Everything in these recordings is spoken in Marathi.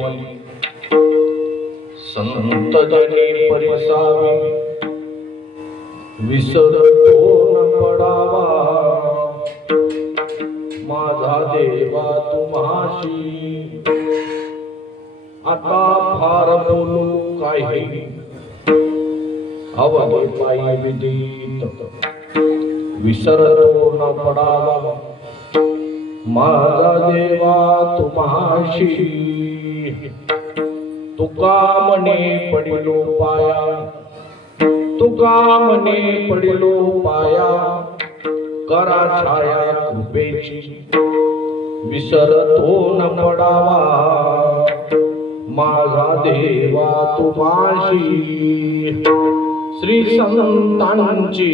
वाणी संत जनी परिसावी विसरतो न पडावा माझा देवा तुम्हाशी आता फार बोलू काही अवघे पायी विदित विसरतो न पडावा माझा देवा तुम्हाशी तुका म्हणे पडिलो पाया तुका म्हणे पडिलो पाया करा छाया कृपेची विसरतो न पडावा माझा देवा तुम्हाशी श्री संतांची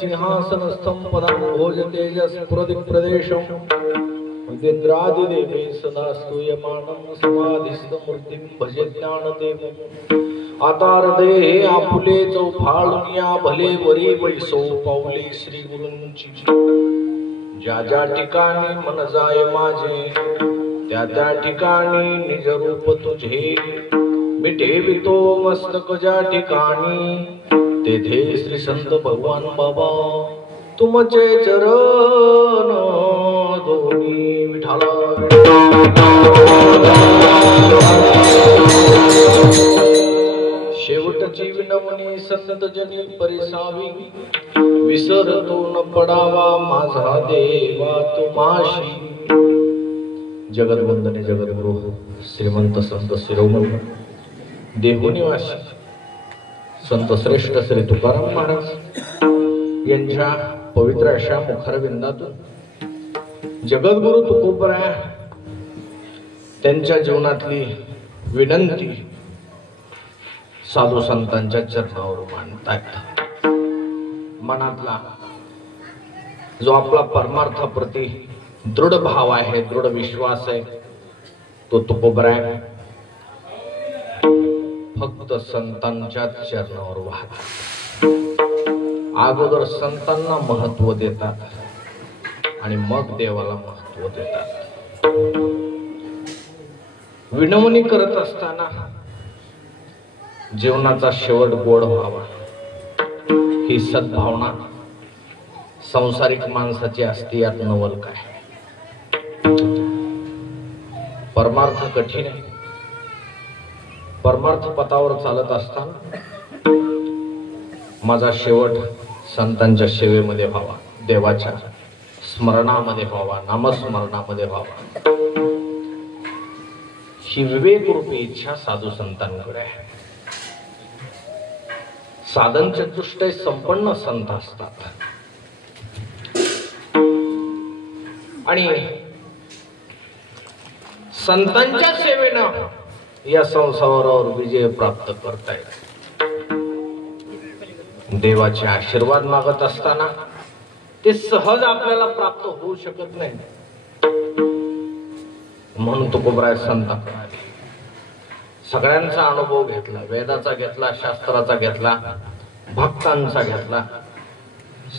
सिंहासनस्थं पदं भोज तेजस प्रदेशं इंद्रादिदेवे सदा स्तूयमानं समाधिस्थमूर्तिं भजे ज्ञानदेवं आता हृदये आपुले चौफाळुनिया भले वरी वैसो पावले श्री गुरूंची ज्या ज्या ठिकाणी मन जाय माझे त्या त्या ठिकाणी निज रूप तुझे मिटेवितो मस्तक ज्या ठिकाणी तेथे श्री संत भगवान बाबा तुमचे चरण दोन्ही विठाला शेवटची विनवणी संत जनी परिसावी विसरतो न पडावा माझा देवा तुम्हाशी जगद्वंदने जगद्गुरु श्रीमंत संत शिरोमणी देहुनिवासी संत श्रेष्ठ श्री तुकाराम महाराज यांच्या पवित्र अशा मुखारविंदातून जगद्गुरु तुकोबराय त्यांच्या जीवनातली विनंती साधू संतांच्या चरणावर मांडतायत। मनातला जो आपला परमार्थाप्रती दृढ भाव आहे, दृढ विश्वास आहे, तो तुकोबराय फक्त संतांच्या चरणावर वाहतात। अगोदर संतांना महत्व देतात आणि मग देवाला महत्व देतात। विनवणी करत असताना जीवनाचा शेवट गोड व्हावा ही सद्भावना संसारिक माणसाची असते, यात नवल काय। परमार्थ कठीण आहे। परमार्थ पथावर चालत असताना माझा शेवट संतांच्या सेवेमध्ये व्हावा, देवाच्या स्मरणामध्ये व्हावा, नामस्मरणामध्ये व्हावा ही विवेक रूपी इच्छा साधू संतांकडे आहे। साधन चतुष्टय संपन्न संत असतात आणि संतांच्या सेवेनं या संसारावर विजय प्राप्त करतायत। देवाचे आशीर्वाद मागत असताना ते सहज आपल्याला प्राप्त होऊ शकत नाही. म्हणून तुकोबराय संतांकडे आले, सगळ्यांचा अनुभव घेतला, वेदाचा घेतला, शास्त्राचा घेतला, भक्तांचा घेतला.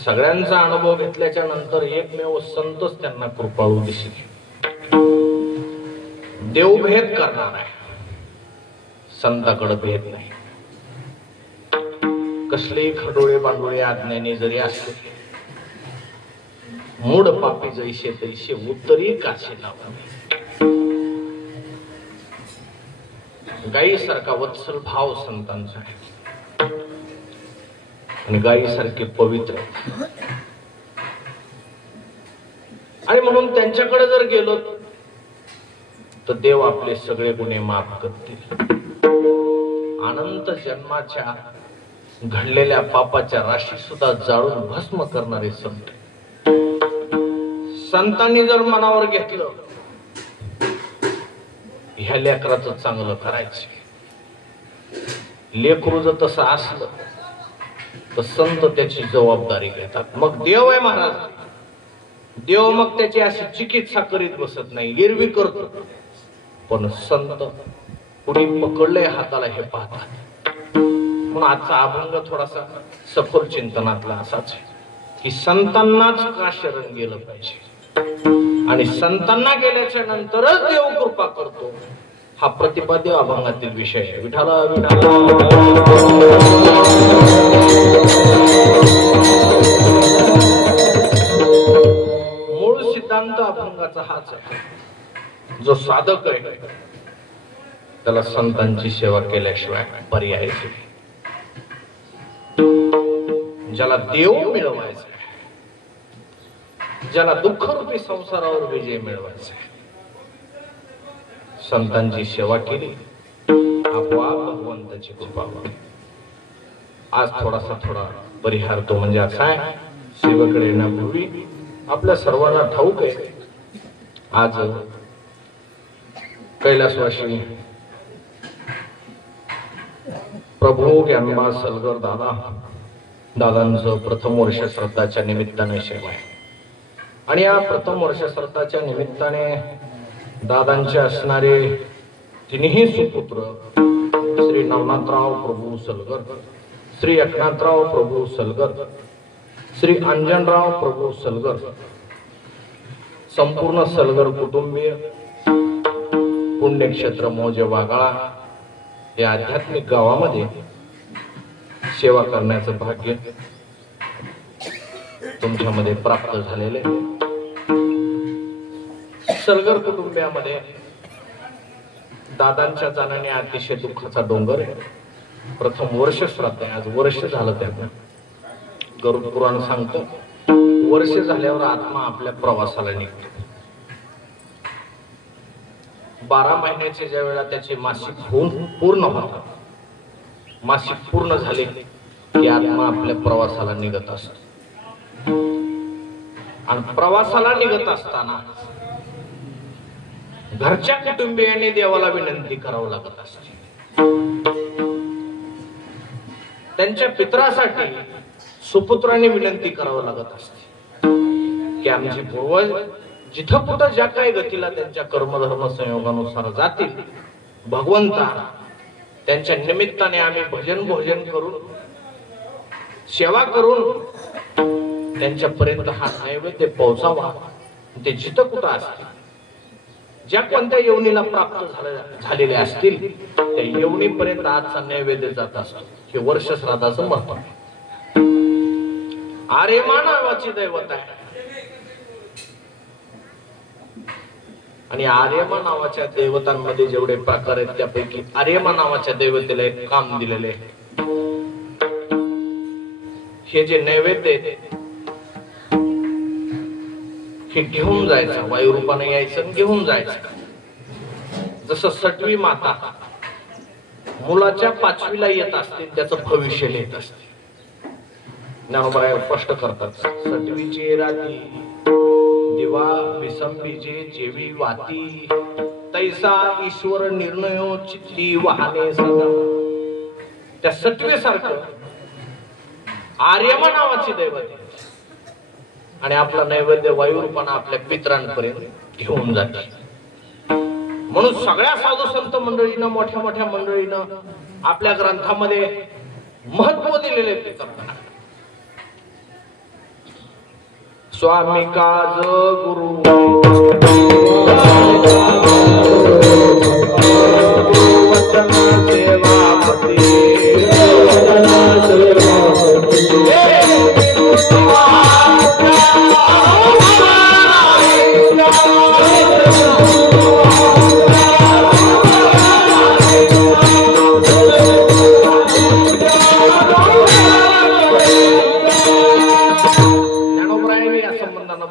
सगळ्यांचा अनुभव घेतल्याच्या नंतर एकमेव संतच त्यांना कृपाळू दिसले. देवभेद करणार आहे, संताकडे भेद नाही. कसले खडोळे बांडोळे आज्ञानी जरी असले, मूड पापी जैसे तैसे उत्तरी काशी लावावे. गायीसारखा वत्सल भाव संतांचा आहे आणि गायीसारखे पवित्र. आणि म्हणून त्यांच्याकडे जर गेलो तर देव आपले सगळे गुन्हे माफ करतील. अनंत जन्माच्या घडलेल्या पापाच्या राशी सुद्धा जाळून भस्म करणारे संत. संतांनी जर मनावर घेतलं ह्या लेकराचं चांगलं करायचं, लेकरू जर तसं असलं तर संत त्याची जबाबदारी घेतात. मग देव आहे महाराज, देव मग त्याची अशी चिकित्सा करीत बसत नाही, गिरवी करतो. पण संत कुणी पकडलंय हाताला हे पाहतात. म्हणून आजचा अभंग थोडासा सखोल चिंतनातला असाच आहे की संतांनाच का शरण गेलं पाहिजे आणि संतांना गेल्याच्या नंतरच देव कृपा करतो, हा प्रतिपाद्य अभंगातील विषय आहे. विठाला विठाला मूळ सिद्धांत अभंगाचा हाच आहे. जो साधक आहे त्याला संतांची सेवा केल्याशिवाय पर्याय नाही. ज्याला देव मिळवायचा, ज्याला दुःखरूपी संसारावर विजय मिळवायचा, संतांची सेवा केली, आपोआप भगवंताची कृपा होईल. आज थोडा परिहार तो म्हणजे असा आहे, शिवकडे येण्यापूर्वी आपल्या सर्वांना ठाऊक आहे आज कैलासवासी प्रभू ज्ञानबा सलगर दादांचं प्रथम वर्ष श्राद्धाच्या निमित्ताने सेवा आहे. आणि या प्रथम वर्ष श्राद्धाच्या निमित्ताने दादांचे असणारे तिन्ही सुपुत्र श्री नवनाथराव प्रभू सलगर, श्री एकनाथराव प्रभू सलगर, श्री अंजनराव प्रभू सलगर, संपूर्ण सलगर कुटुंबीय पुण्यक्षेत्र मौजे वाघाळा या आध्यात्मिक गावामध्ये सेवा करण्याचं भाग्य तुमच्यामध्ये प्राप्त झालेले. सलगर कुटुंबियामध्ये दादांच्या जाण्याने अतिशय दुःखाचा डोंगर आहे. प्रथम वर्ष श्राद्ध आहे, आज वर्ष झालं. त्यांना गरुड पुराण सांगतं वर्ष झाल्यावर आत्मा आपल्या प्रवासाला निघतो. 12 महिन्याचे ज्या वेळा त्याचे मासिक होऊन पूर्ण होतात, मासिक पूर्ण झाले की आत्मा आपल्या प्रवासाला निघत असतो. आणि प्रवासाला निघत असताना घरच्या कुटुंबियांनी देवाला विनंती करावं लागत असते. त्यांच्या पितरासाठी सुपुत्रांनी विनंती करावं लागत असते की आमचे पूर्वज जिथं कुठं ज्या काही गतीला त्यांच्या कर्मधर्म संयोगानुसार जातील, भगवंता त्यांच्या निमित्ताने आम्ही भोजन करून सेवा करून त्यांच्यापर्यंत हा नैवेद्य पोहोचावा. ते जिथं कुठं असतील, ज्या कोणत्या येवणीला प्राप्त झालेले असतील त्या येवणीपर्यंत आजचा नैवेद्य जात असतो. हे वर्ष श्राद्धाचं महत्व आहे. आर्यमा नावाची दैवत आहे आणि आर्यमा नावाच्या देवतांमध्ये जेवढे प्रकार आहेत त्यापैकी आर्यमा नावाच्या देवतेला एक काम दिलेले आहे. हे जे नैवेद्य हे घेऊन जायचं, वायुरूपाने यायचं घेऊन जायचं. जसं सटवी माता मुलाच्या 5वीला येत असते त्याचं भविष्य लिहित असते. ज्ञानोबा स्पष्ट करतात, सटवीची राती दिवा विसंबीजे जेवी वाती, तैसा ईश्वर निर्णयो चित्ती वाहने सदा. त्या सटवेसारखं आर्यमा नावाची दैवत आहे आणि आपला नैवेद्य वायुरूपाने आपल्या पितरांपर्यंत घेऊन जाते. म्हणून सगळ्या साधू संत मंडळीनं मोठ्या मोठ्या मंडळीनं आपल्या ग्रंथामध्ये महत्व दिलेले पितरांना. स्वामी काज गुरु वचन सेवापती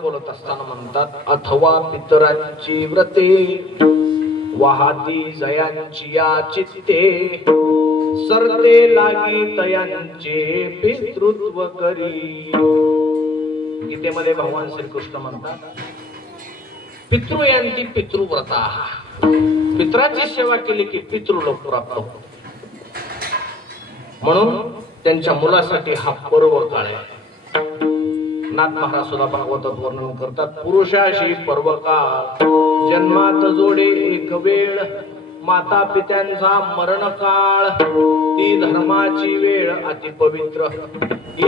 बोलत असताना म्हणतात, अथवा पितरांची व्रते वाहती जयांची या चित्ते सरते लागी तयांचे पितृत्व करी. गीतेमध्ये भगवान श्रीकृष्ण म्हणतात, पितृयांती पितृव्रता, पितराची सेवा केली की पितृलोक प्राप्त होतो. म्हणून त्यांच्या मुलासाठी हा पर्व काळ आहे. नाथ महाराज सुद्धा भागवतात वर्णन करतात, पुरुषाशी पर्व काळ जन्मात जोडे एक वेळ माता पित्यांचा मरण काळ ती धर्माची वेळ अति पवित्र.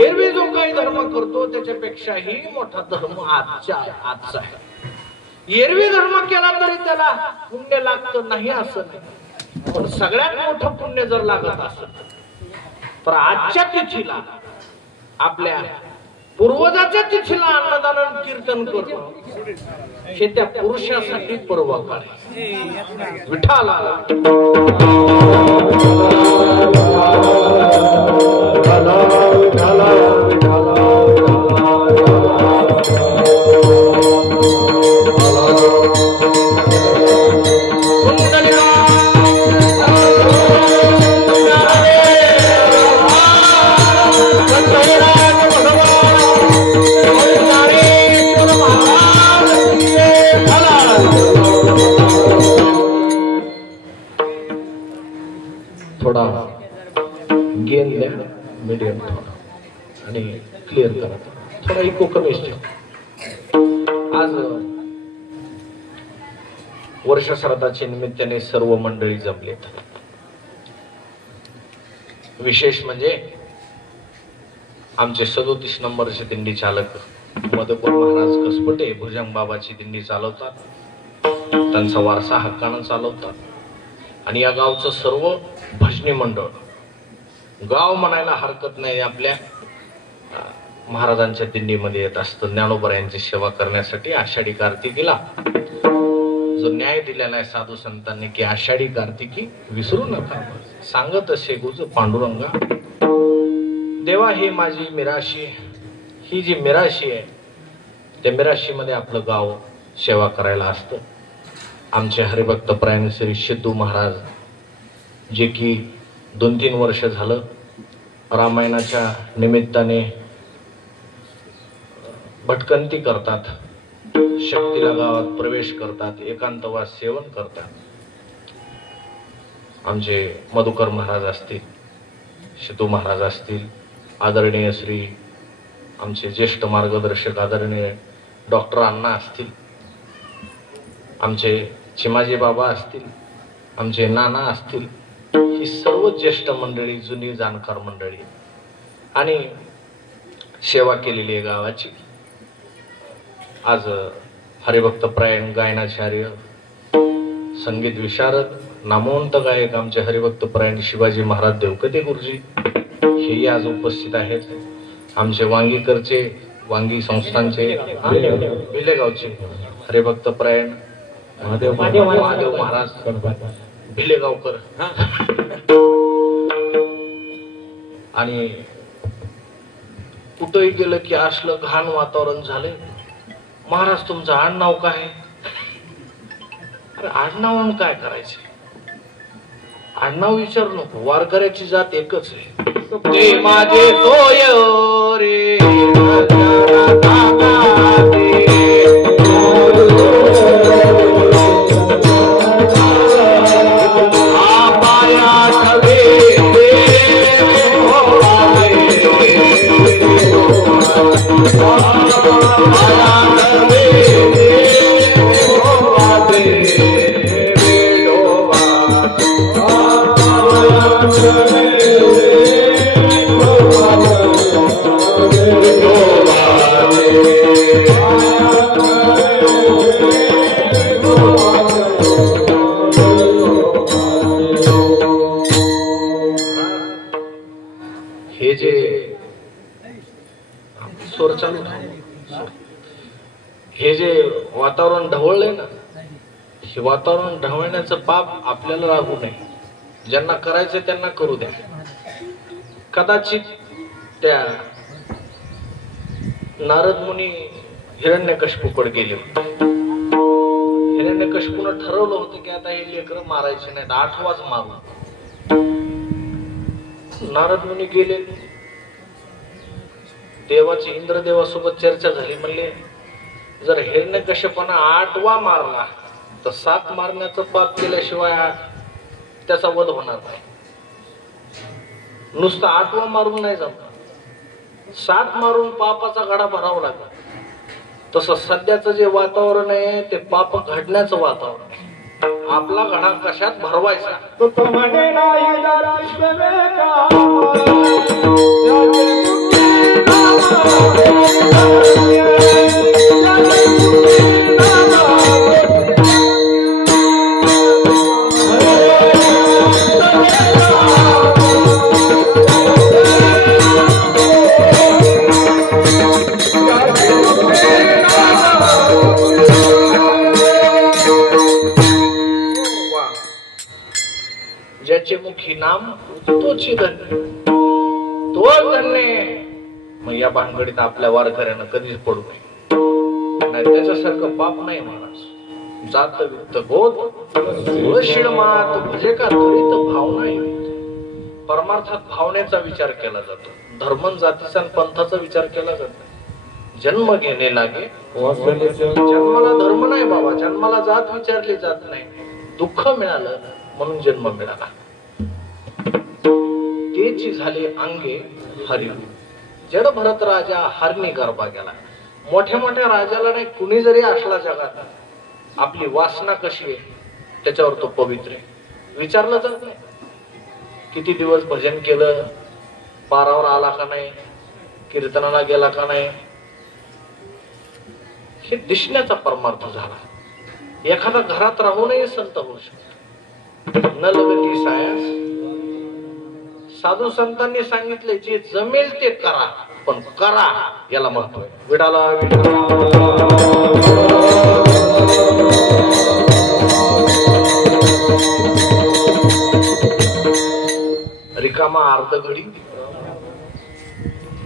एरवी जो काही धर्म करतो त्याच्यापेक्षाही मोठा धर्म आजचा आहे. एरवी धर्म केला तरी त्याला पुण्य लागतं नाही असं नाही, पण सगळ्यात मोठं पुण्य जर लागत असत तर आजच्या तिथीला आपल्या पूर्वजाच्या तिथीला अन्नदान कीर्तन करतो हे त्या पुरुषासाठी पर्व काळ. विठाला थोडा गेन द्या, मीडियम थोडा आणि क्लिअर करा, थोडा इको कमीच ठेवा. आज वर्ष श्राद्धाच्या निमित्ताने सर्व मंडळी जमलेत. विशेष म्हणजे आमचे 37 नंबरचे दिंडी चालक मधुकर महाराज कसपटे भुजंग बाबाची दिंडी चालवतात. त्यांचा वारसा हक्कानं चालवतात. आणि या गावचं सर्व भजनी मंडळ, गाव म्हणायला हरकत नाही, आपल्या महाराजांच्या दिंडीमध्ये येत असतं. ज्ञानोबरायांची सेवा करण्यासाठी आषाढी कार्तिकीला जो न्याय दिलेला आहे साधू संतांनी की आषाढी कार्तिकी विसरू नका. सांगत असे गुज पांडुरंगा, देवा ही माझी मिराशी, ही जी मिराशी आहे त्या मिराशीमध्ये आपलं गाव सेवा करायला असतं. आमचे हरिभक्त प्रायण श्री सिद्धू महाराज जे की 2-3 वर्ष झालं रामायणाच्या निमित्ताने भटकंती करतात, शक्तीला गावात प्रवेश करतात, एकांतवास सेवन करतात. आमचे मधुकर महाराज असतील, सिद्धू महाराज असतील, आदरणीय श्री आमचे ज्येष्ठ मार्गदर्शक आदरणीय डॉक्टर अण्णा असतील, आमचे चिमाजी बाबा असतील, आमचे नाना असतील, ही सर्व ज्येष्ठ मंडळी, जुनी जाणकार मंडळी आणि सेवा केलेली आहे गावाची. आज हरिभक्त प्रायण गायनाचार्य, संगीत विशारद, नामवंत गायक आमचे हरिभक्त प्रायण शिवाजी महाराज देवकते गुरुजी हेही आज उपस्थित आहेत. आमचे वांगीकरचे, वांगी संस्थानचे भिलेगावचे हरिभक्त प्रायण महादेव महाराज भिलेगावकर आणि कुठेही गेलं की असलं घाण वातावरण झालंय. महाराज तुमचं आडनाव काय? अरे आडनाव काय करायचे, आडनाव विचार नको, वारकऱ्याची जात एकच आहे. ते माझे सोय रे हे वातावरण ढवळण्याचं पाप आपल्याला लागू नये. ज्यांना करायचं त्यांना करू द्या. कदाचित त्या नारद मुनी हिरण्यकश्यपूकडे गेले होते. हिरण्यकश्यपूनं ठरवलं होतं की आता हे लेकरं मारायचे नाहीत, 8वाच मारू. नारद मुनी गेले. देवाची इंद्रदेवासोबत चर्चा झाली. म्हणले जर हिरण्यकश्यपानं 8वा मारला तर 7 मारण्याचं पाप केल्याशिवाय त्याचा वध होणार नाही. नुसतं 8वा मारून नाही जमत, 7 मारून पापाचा घडा भरावा लागला. तसं सध्याचं जे वातावरण आहे ते पाप घडण्याचं वातावरण आहे. आपला घडा कशात भरवायचा. ज्याचे मुखी नाम तोची धन्य, तो धन्य. मग या भानगडीत आपल्या वारकऱ्यानं कधीच पडू नये. नाही त्याच्यासारखं पाप नाही महाराज. जात वित्त बोध शिळमात भजे का त्वरित भावना येत. परमार्थात भावनेचा विचार केला जातो. धर्मन जातीचा आणि पंथाचा विचार केला जातो. जन्म घेणे लागे जन्माला धर्म नाही बाबा. जन्माला जात विचारली जात नाही. दुःख मिळालं म्हणून जन्म मिळाला. तेची झाले अंगे हरिव. जड भरत राजा हरणी गरबा गेला. मोठ्या मोठ्या राजाला नाही कुणी जरी असला जगात, आपली वासना कशी आहे त्याच्यावर तो पवित्र आहे. विचारलं जात नाही किती दिवस भजन केलं, पारावर आला का नाही, कीर्तनाला गेला का नाही. हे दिसण्याचा परमार्थ झाला. एखादा घरात राहूनही संत होऊ शकतो. न लगती सायास. साधू संतांनी सांगितले जे जमेल ते करा, पण करा याला महत्व आहे. विडाला रिकामा अर्धघडी.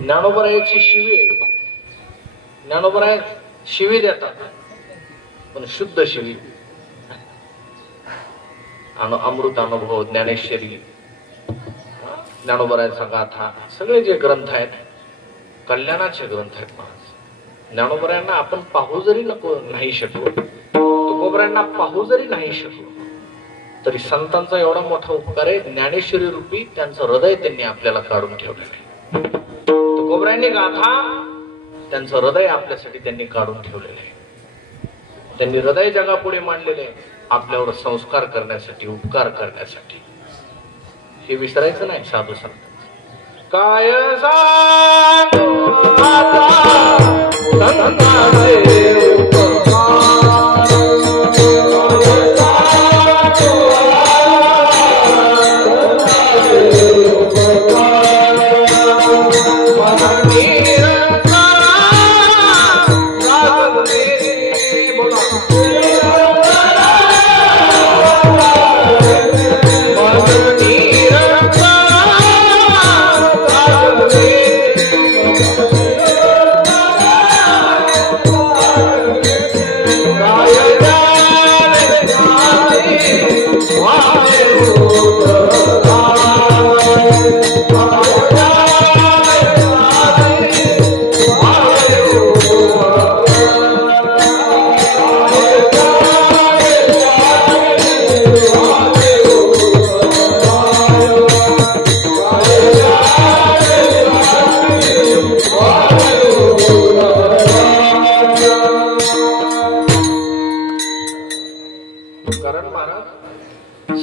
ज्ञानोबरायाची शिवी. ज्ञानोबराय शिवी देतात पण शुद्ध शिवी. अमृत अनुभव, ज्ञानेश्वरी, ज्ञानोबरायाचा गाथा, सगळे जे ग्रंथ आहेत कल्याणाचे ग्रंथ आहेत महाराज. ज्ञानोबरायांना आपण पाहू जरी नाही शकलो, तुकोबरायांना पाहू जरी नाही शकलो, तरी संतांचा एवढा मोठा उपकार आहे. ज्ञानेश्वरी रूपी त्यांचं हृदय त्यांनी आपल्याला काढून ठेवलेलं आहे. तुकोबरायांनी गाथा, त्यांचं हृदय आपल्यासाठी त्यांनी काढून ठेवलेलं आहे. त्यांनी हृदय जगापुढे मांडलेले आहे आपल्यावर संस्कार करण्यासाठी, उपकार करण्यासाठी. हे विसरायचं नाही साधू संत. काय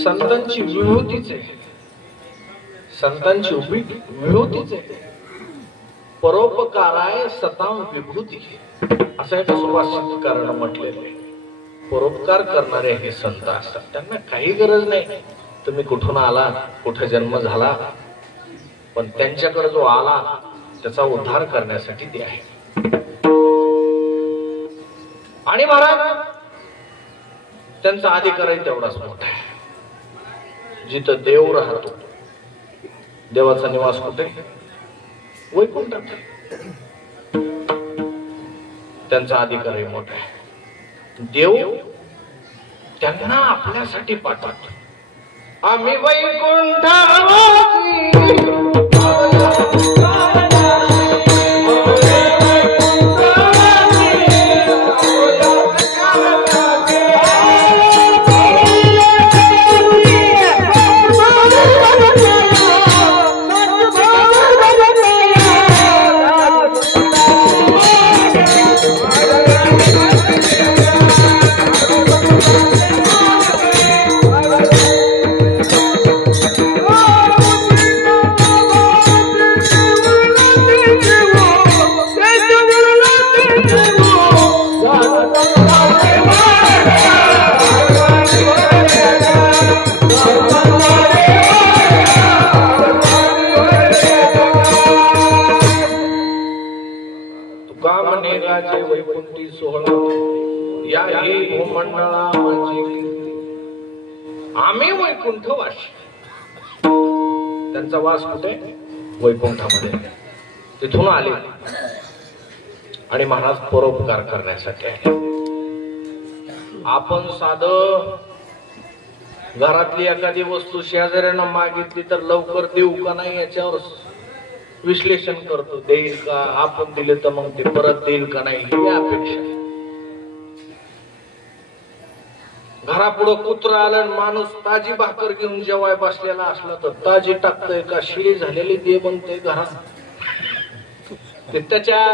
संतांची विभूतीच आहे. संतांची विभूतीच आहे. परोपकाराय सतां विभूती असं एका सुभाषितकारानं म्हटलेलं आहे. परोपकार करणारे हे संत असतात. त्यांना काही गरज नाही तुम्ही कुठून आला, कुठे जन्म झाला, पण त्यांच्याकडे जो आला त्याचा उद्धार करण्यासाठी ते आहे. आणि महाराज त्यांचा अधिकारही तेवढाच मोठा आहे. जिथं देव राहतो, देवाचा निवास कुठे? वैकुंठात. त्यांचा अधिकारही मोठा आहे. देव त्यांना आपल्यासाठी पाठवतो. आम्ही वैकुंठावासी वैकुंठी सोहळा या हे भूमंडळा माझी. आम्ही वैकुंठवासी. त्यांचा वास कुठे? वैकुंठामध्ये. तिथून आले आणि महाराज परोपकार करण्यासाठी आले. आपण साधं घरातली एखादी वस्तू शेजाऱ्यांना मागितली तर लवकर देऊ का नाही याच्यावर विश्लेषण करतो. देईल का? आपण दिले तर मग ते परत देईल का नाही ही अपेक्षा. घरापुढं कुत्रा आलं, माणूस ताजी भाकर घेऊन जेवाय बसलेला असला तर ताजी टाकतोय का शिळी झालेली दे म्हणते घरात? ते त्याच्या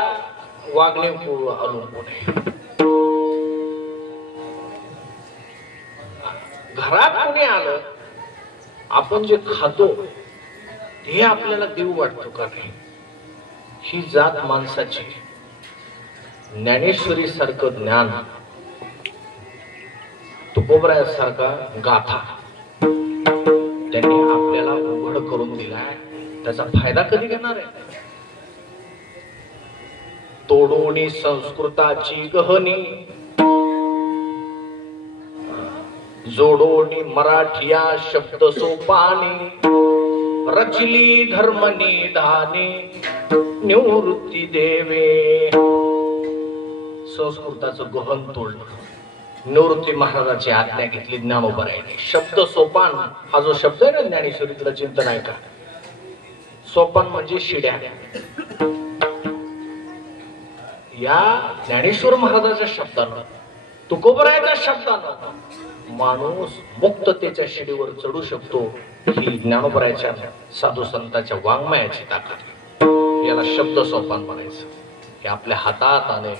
वागणीवर अवलंबून आहे. घरात कोणी आलं, आपण जे खातो हे आपल्याला देऊ वाटतो का नाही? ही जात माणसाची. ज्ञानेश्वरी सारखं ज्ञान, तुकोबरायासारखा गाथा त्यांनी आपल्याला उघड करून दिलाय. त्याचा फायदा कधी घेणार आहे? तोडोनी संस्कृताची गहनी, जोडोनी मराठिया शब्द सोपानी, रचली धर्म निधाने निवृत्ती देवे. संस्कृताचं गहन तोडलं. निवृत्ती महाराजाची आज्ञा घेतली ज्ञानोबरायाने. शब्द सोपान हा जो शब्द आहे ना ज्ञानेश्वरीतलं चिंतन आहे का, सोपान म्हणजे शिड्या. या ज्ञानेश्वर महाराजाच्या शब्दानं, तुकोबरायाच्या शब्दानं माणूस मुक्ततेच्या शिडीवर चढू शकतो. ही ज्ञानोबरायाच्या साधू संतांच्या वाङ्मयाची ताकद. याला शब्द सोपान म्हणायचं. हे आपल्या हातात आले.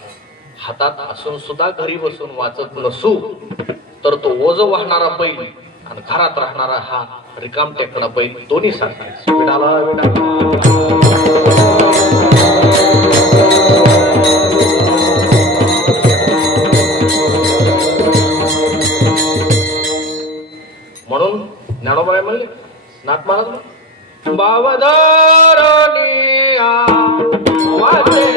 हातात असून सुद्धा घरी बसून वाचत नसू तर तो ओझ वाहणारा बैल आणि घरात राहणारा हा रिकाम टेकडा बैल दोन्ही सारखाच. विडाला म्हणून ज्ञानोबराय म्हणले, नाथ महाराज बावदारणीया वाचे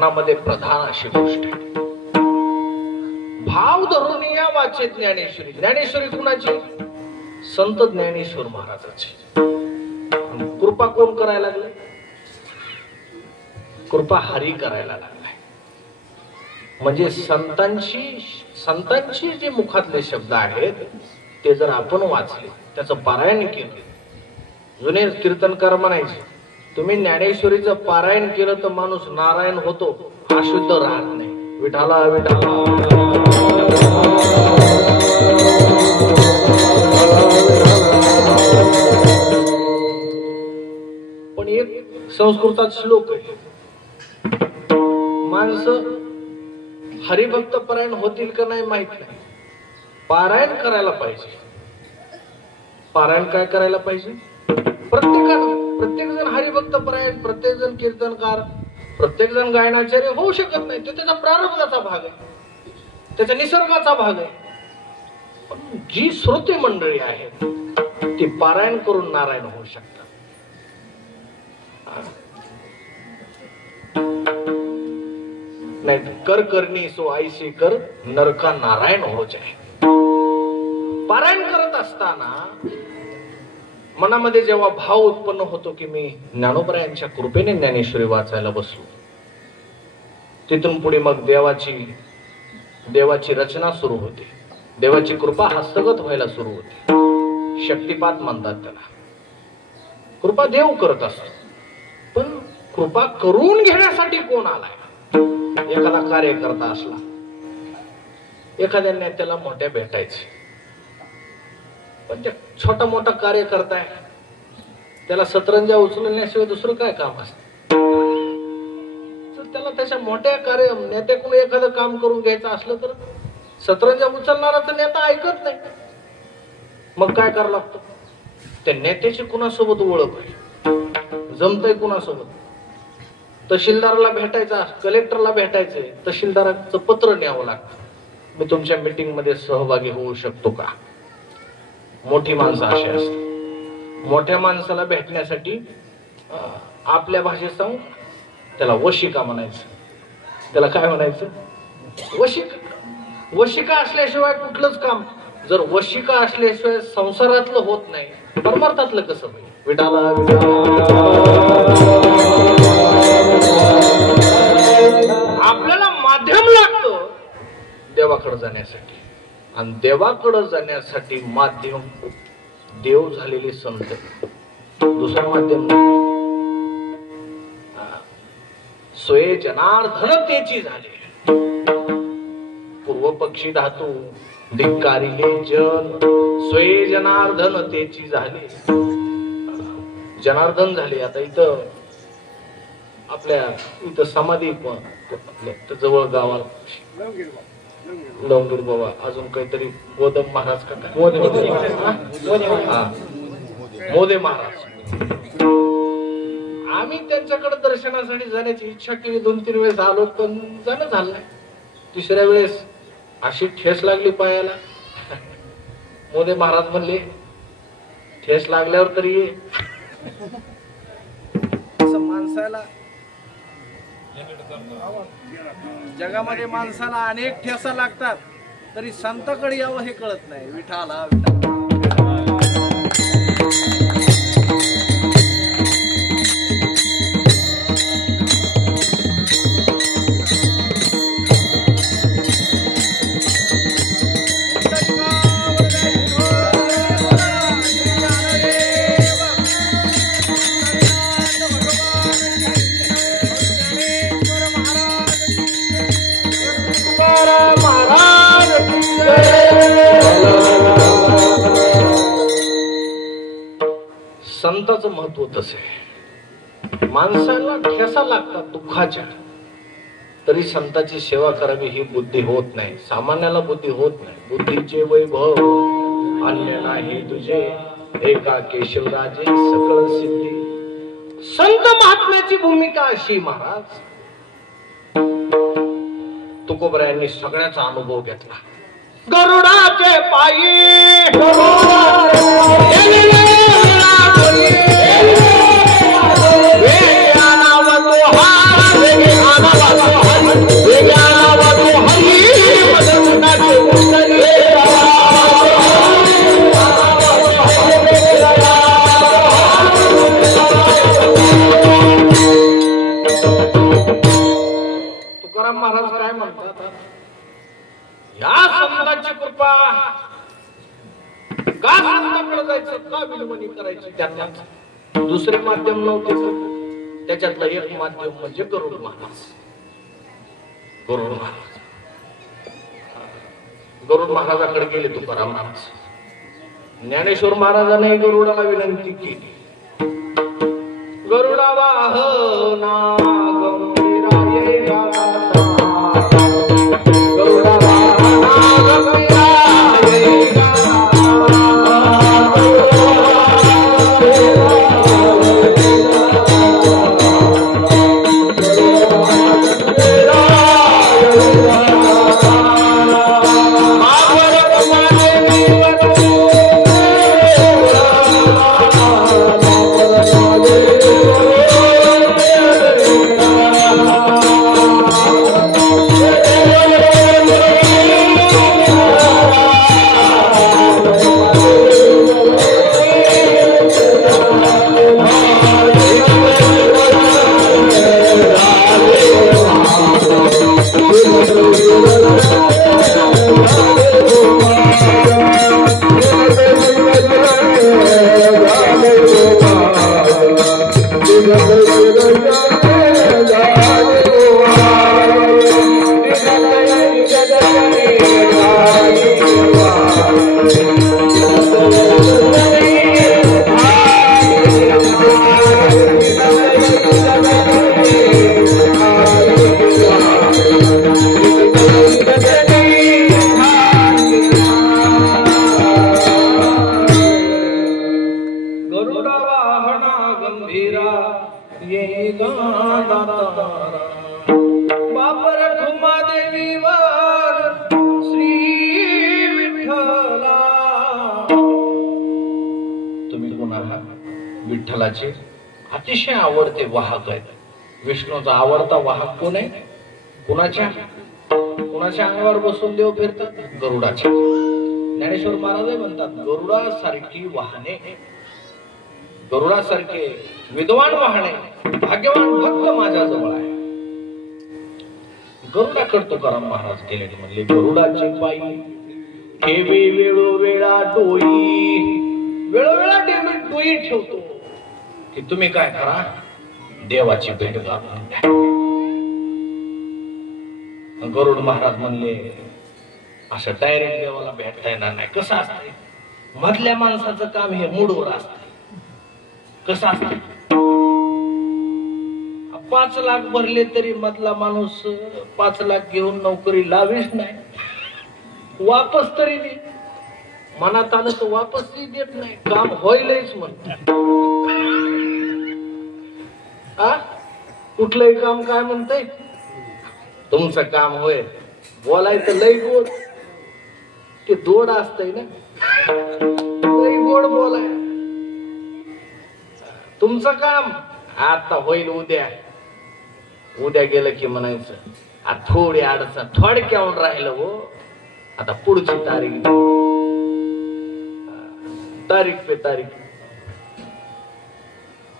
मनामध्ये प्रधान अशी गोष्ट आहे. भाव धरून या वाचे ज्ञानेश्वरी. ज्ञानेश्वरी कुणाची? संत ज्ञानेश्वर महाराजाची. कृपा कोण करायला लागले? कृपा हरी करायला लागलाय. म्हणजे संतांची जे मुखातले शब्द आहेत ते जर आपण वाचले, त्याचं पारायण केलं. जुने कीर्तनकार म्हणायचे, तुम्ही ज्ञानेश्वरीचं पारायण केलं तर माणूस नारायण होतो, अशुद्ध राहत नाही. विठाला विठाला. पण एक संस्कृतात श्लोक आहे, माणसं हरिभक्त पारायण होतील का नाही माहित नाही, पारायण करायला पाहिजे. पारायण काय करायला पाहिजे? प्रत्येक जण हरिभक्त पारायण, प्रत्येक जण कीर्तनकार, प्रत्येक जण गायनाचार्य होऊ शकत नाही. तो त्याचा प्रारब्धाचा भाग आहे, त्याच्या निसर्गाचा भाग आहे. पण जी श्रोते मंडळी आहेत ती पारायण करून नारायण होऊ शकतात. नाही कर करणी सो ऐसे कर, नरका नारायण हो जाय. पारायण करत असताना मनामध्ये जेव्हा भाव उत्पन्न होतो की मी ज्ञानोबरायांच्या कृपेने ज्ञानेश्वरी वाचायला बसलो, तिथून पुढे मग देवाची रचना सुरू होते. देवाची कृपा हस्तगत व्हायला सुरू होते. शक्तिपात म्हणतात त्याला. कृपा देव करत असतो, पण कृपा करून घेण्यासाठी कोण आलाय? एखादा कार्यकर्ता असला, एखाद्या नेत्याला मोठ्या भेटायचे, पण ते छोटा मोठा कार्यकर्ता आहे, त्याला सतरंजा उचलण्याशिवाय दुसरं काय काम असतं? तर त्याला त्याच्या मोठ्या नेत्याकडून एखादं काम करून घ्यायचं असलं तर सतरंजा उचलणाराचा नेता ऐकत नाही. मग काय करावं लागतं? त्या नेत्याची कुणासोबत ओळख आहे, जमतंय कुणासोबत? तहसीलदाराला भेटायचं, कलेक्टरला भेटायचंय, तहसीलदाराचं पत्र न्यावं लागतं, मी तुमच्या मीटिंग मध्ये सहभागी होऊ शकतो का? मोठी माणसं अशी असतात. मोठ्या माणसाला भेटण्यासाठी आपल्या भाषेत सांगू, त्याला वशिका म्हणायचं. त्याला काय म्हणायचं? वशिका. वशिका असल्याशिवाय कुठलंच काम, जर वशिका असल्याशिवाय संसारातलं होत नाही, परमार्थातलं कसं होईल? विठाला आपल्याला माध्यम लागतं देवाकडे जाण्यासाठी, आणि देवाकडे जाण्यासाठी माध्यम देव झालेले संत. दुसरं माध्यम स्वये जनार्दन तेची झाले. पूर्व पक्षी धातू धिक्कारिले जन, स्वये जनार्दन तेची झाले. जनार्दन झाले. आता इथं आपल्या इथं समाधी जवळ गावाला लवंगीर बाबा, अजून काहीतरी गोदम महाराज का काय, मोदे महाराज. आम्ही त्यांच्याकडे दर्शनासाठी जाण्याची इच्छा केली, 2-3 वेळेस आलो, पण जाणं झालं नाही. तिसऱ्या वेळेस अशी ठेस लागली पायाला. मोदे महाराज म्हणले, ठेस लागल्यावर तरी माणसाला जगामध्ये माणसाला अनेक ठेसा लागतात, तरी संताकडे यावं हे कळत नाही. विठाला विठाला. संताचं महत्व तसे. माणसाला ठेसा लागतात दुःखाच्या, तरी संताची सेवा करावी ही बुद्धी होत नाही. सामान्याला बुद्धी होत नाही. बुद्धीचे वैभव अन्य नाही तुझे, एका केशवराजे सकळ सिद्धी. संत महात्म्याची भूमिका अशी महाराज. तुकोबरायांनी सगळ्याचा अनुभव घेतला. गरुडाचे पायी तुकाराम महाराज काय म्हणतात, या संतांची कृपा, का संतांकडे जायचं, का विनवणी करायची, त्यांना दुसरे माध्यम नव्हते. त्याच्यातलं एक माध्यम म्हणजे गरुड महाराज. गरुड महाराज, गरुड महाराजाकडे गेले तुकाराम महाराज. ज्ञानेश्वर महाराजांनी गरुडाला विनंती केली, गरुडा वाहना गंभीरा ये गाता, गरुडा वाहना गंभीरा ये गाता. विठ्ठलाचे अतिशय आवडते वाहक आहेत. विष्णूचा आवडता वाहक कोण आहे? कुणाच्या अंगावर बसून देव फिरतात? गरुडाच्या. ज्ञानेश्वर महाराज म्हणतात, गरुडासारखी वाहने, गरुडासारखे विद्वान वाहने, भाग्यवान भक्त माझ्या जवळ आहे. गरुडाकडे तुकाराम महाराज गेले, म्हणले, गरुडाची पायी ठेवे वेळोवेळा डोई, वेळोवेळा डोई ठेवतो की तुम्ही काय करा, देवाची भेट घालून द्या. गरुड महाराज म्हणले, असं डायरेक्ट देवाला भेटता येणार नाही. कसं असतंय, मधल्या माणसाचं काम हे मूडवर असत. कसं असत, 5 लाख भरले तरी मधला माणूस 5 लाख घेऊन नोकरी लावीच नाही, वापस तरी दे. मनात आलं तर वापसही देत नाही, काम होईलच म्हणत. कुठलंही काम काय म्हणतंय, तुमचं काम होय बोलायचं लय गोड, ते दोड असतंय ना, लय गोड बोलाय. तुमचं काम आता होईल उद्या, उद्या गेलं की म्हणायचं थोडी अडचण थोडक्याहून राहिलं हो, आता पुढची तारीख पे तारीख.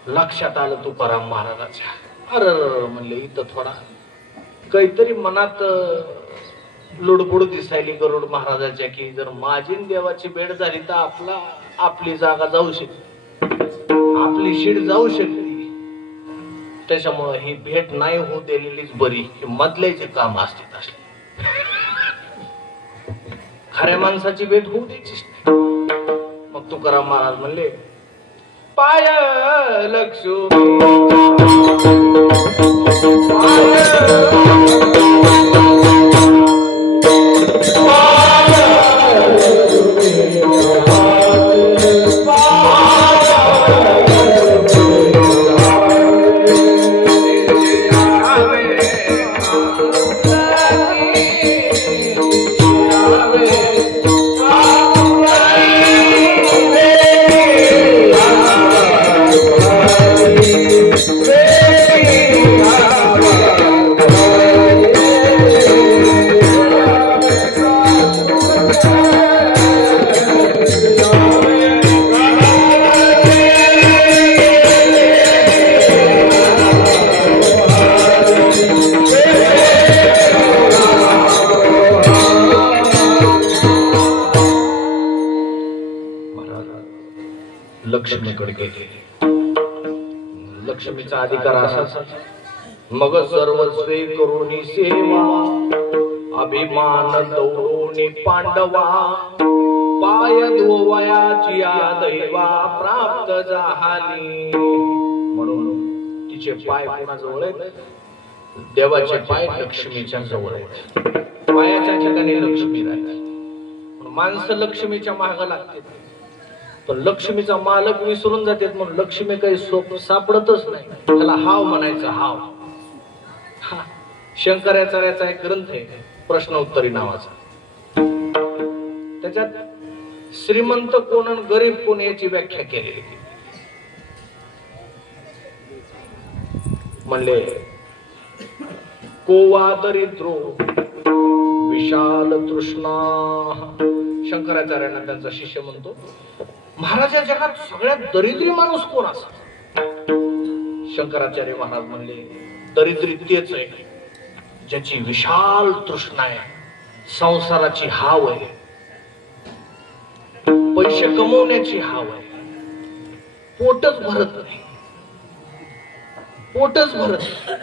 लक्षात आलं तुकाराम महाराजाच्या. अरे म्हणले, इथं थोडा काहीतरी मनात लुडबुड दिसायली गरुड महाराजाच्या, की जर माझी देवाची भेट झाली तर आपली जागा जाऊ शकते, आपली शीड जाऊ शकते. त्याच्यामुळे ही भेट नाही होऊ दिलेलीच बरी, की मधल्याचे काम असते असले. खऱ्या माणसाची भेट होऊ द्यायचीच नाही. मग तुकाराम महाराज म्हणले, पाय लक्ष्मी लक्ष्मीकडे गेले. लक्ष्मीचा अधिकार असाच, मग सर्वस्वे करुणी सेवा, अभिमान दौडोनी पांडवा, पाय धुवयाची दैवा प्राप्त झाली. म्हणून तिचे पाय कोणाजवळ आहेत? देवाचे पाय लक्ष्मीच्या जवळ आहेत. पायाच्या ठिकाणी लक्ष्मी राहते. माणसं लक्ष्मीच्या मागे लागतात, पण लक्ष्मीचा मालक विसरून जातात. म्हणून लक्ष्मी काही सापडतच नाही. त्याला हाव म्हणायचा, हाव. शंकराचार्याचा एक ग्रंथ आहे प्रश्नोत्तरी नावाचा. त्याच्यात श्रीमंत कोण आणि गरीब कोण याची व्याख्या केलेली. म्हणले कोवा दरिद्रो विशाल तृष्णा. शंकराचार्यांना त्यांचा शिष्य म्हणतो, महाराज या जगात सगळ्यात दरिद्री माणूस कोण असा? शंकराचार्य महाराज म्हणले, दरिद्री तेच आहे ज्याची विशाल तृष्णा आहे, संसाराची हाव आहे, पैसे कमवण्याची हाव आहे, पोटच भरत नाही. पोटच भरत नाही.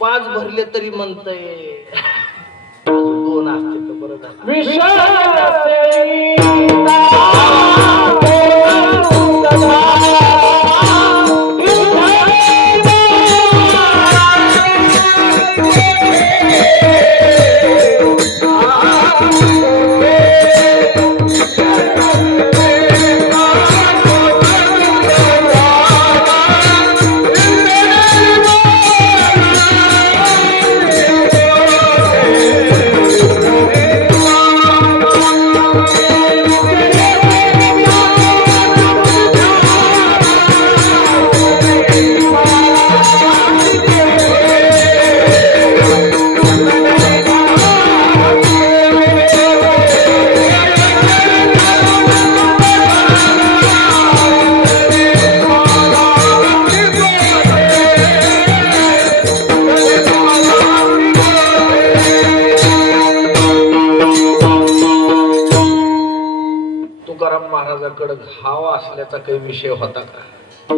5 भरले तरी म्हणतंय 2 असते तर बरं झालं. हाव असल्याचा काही विषय होता का?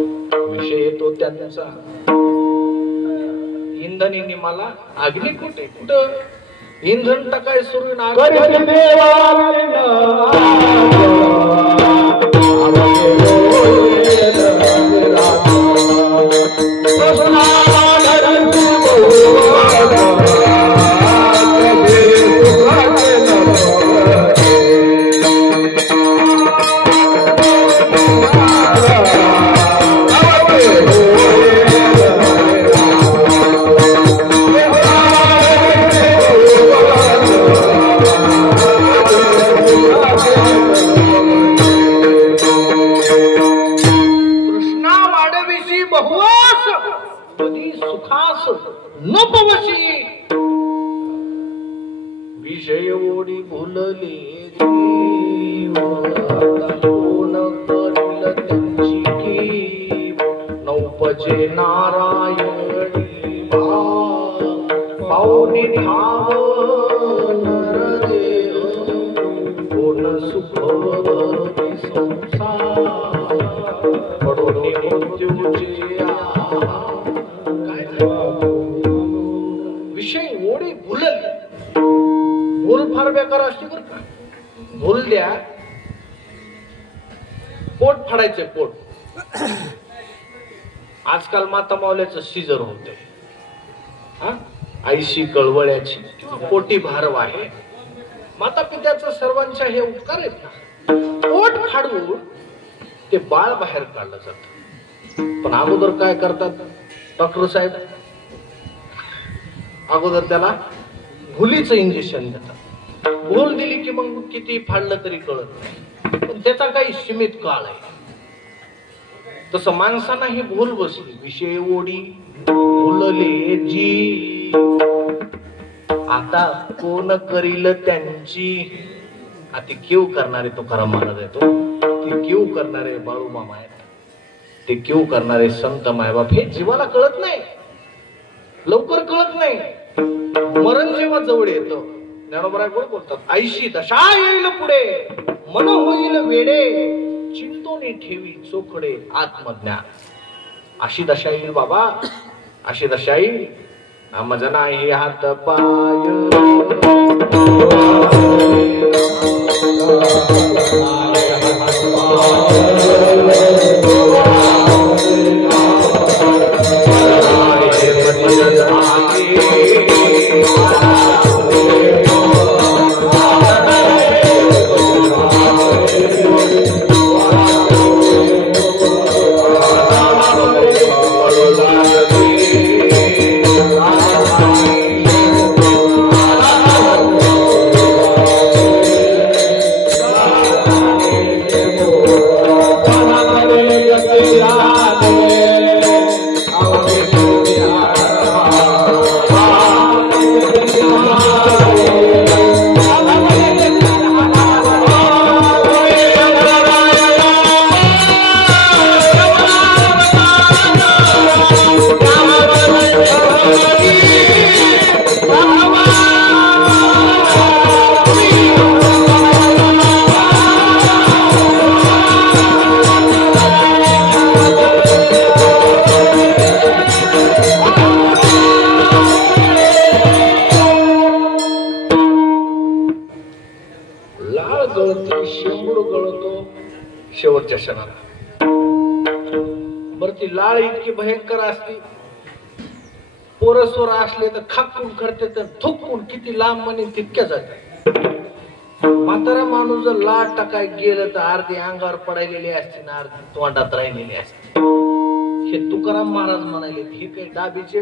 विषय येतो त्यांचा इंधनीने मला अग्नी कुठे कुठं इंधन टाकाय सुरू ना. विषय ओढी भुलले कोण करील त्यांची की नौपचे नारायणी पाहुणी ठाव नरदेव कोण सुख संसार पडोनी मृत्यूचे विषय ओढी भुलले. भूल फार बेकार असते बरं का. भूल द्या, पोट फाडायचे पोट. आजकाल माता मावल्याचं सीजर होते. आईशी कळवळ्याची पोटी भारव आहे. माता पित्याचं सर्वांच्या हे उपकार आहेत ना. पोट फाडून ते बाळ बाहेर काढलं जात. पण अगोदर काय करतात डॉक्टर साहेब? अगोदर त्याला भुलीचं इंजेक्शन देतात. भूल दिली की मग किती फाडलं तरी कळत नाही. पण त्याचा काही सीमित काळ आहे. तसं माणसांना ही भूल बसली. विषय ओढी भुलले जी आता कोण करील त्यांची. आता केव करणारे तुकाराम महाराज आहे. तो ते केव करणारे बाळू मामा आहेत. ते केव करणारे संत मायबाप हे जीवाला कळत नाही, लवकर कळत नाही. मरण जेव्हा जवळ येतं ज्ञानोबराय बोलतात, आईशी दशा येईल पुढे मन होईल वेडे चिंतोनी ठेवी चोखडे आत्मज्ञान. अशी दशा येईल बाबा, अशी दशा येईल. मज नाही हात पाय शेवटच्या क्षणाला. बरं ती लाळ इतकी भयंकर असते, पोरसोर असले तर खाकून करते तर थुकून किती लांब म्हणे तितक्या जाते. म्हातारा माणूस जर लाळ टाकाय गेलं तर अर्धी अंगावर पडायलेली असते ना अर्धी तोंडात राहिलेली असते. हे तुकाराम महाराज म्हणाले, हे काही डाबीचे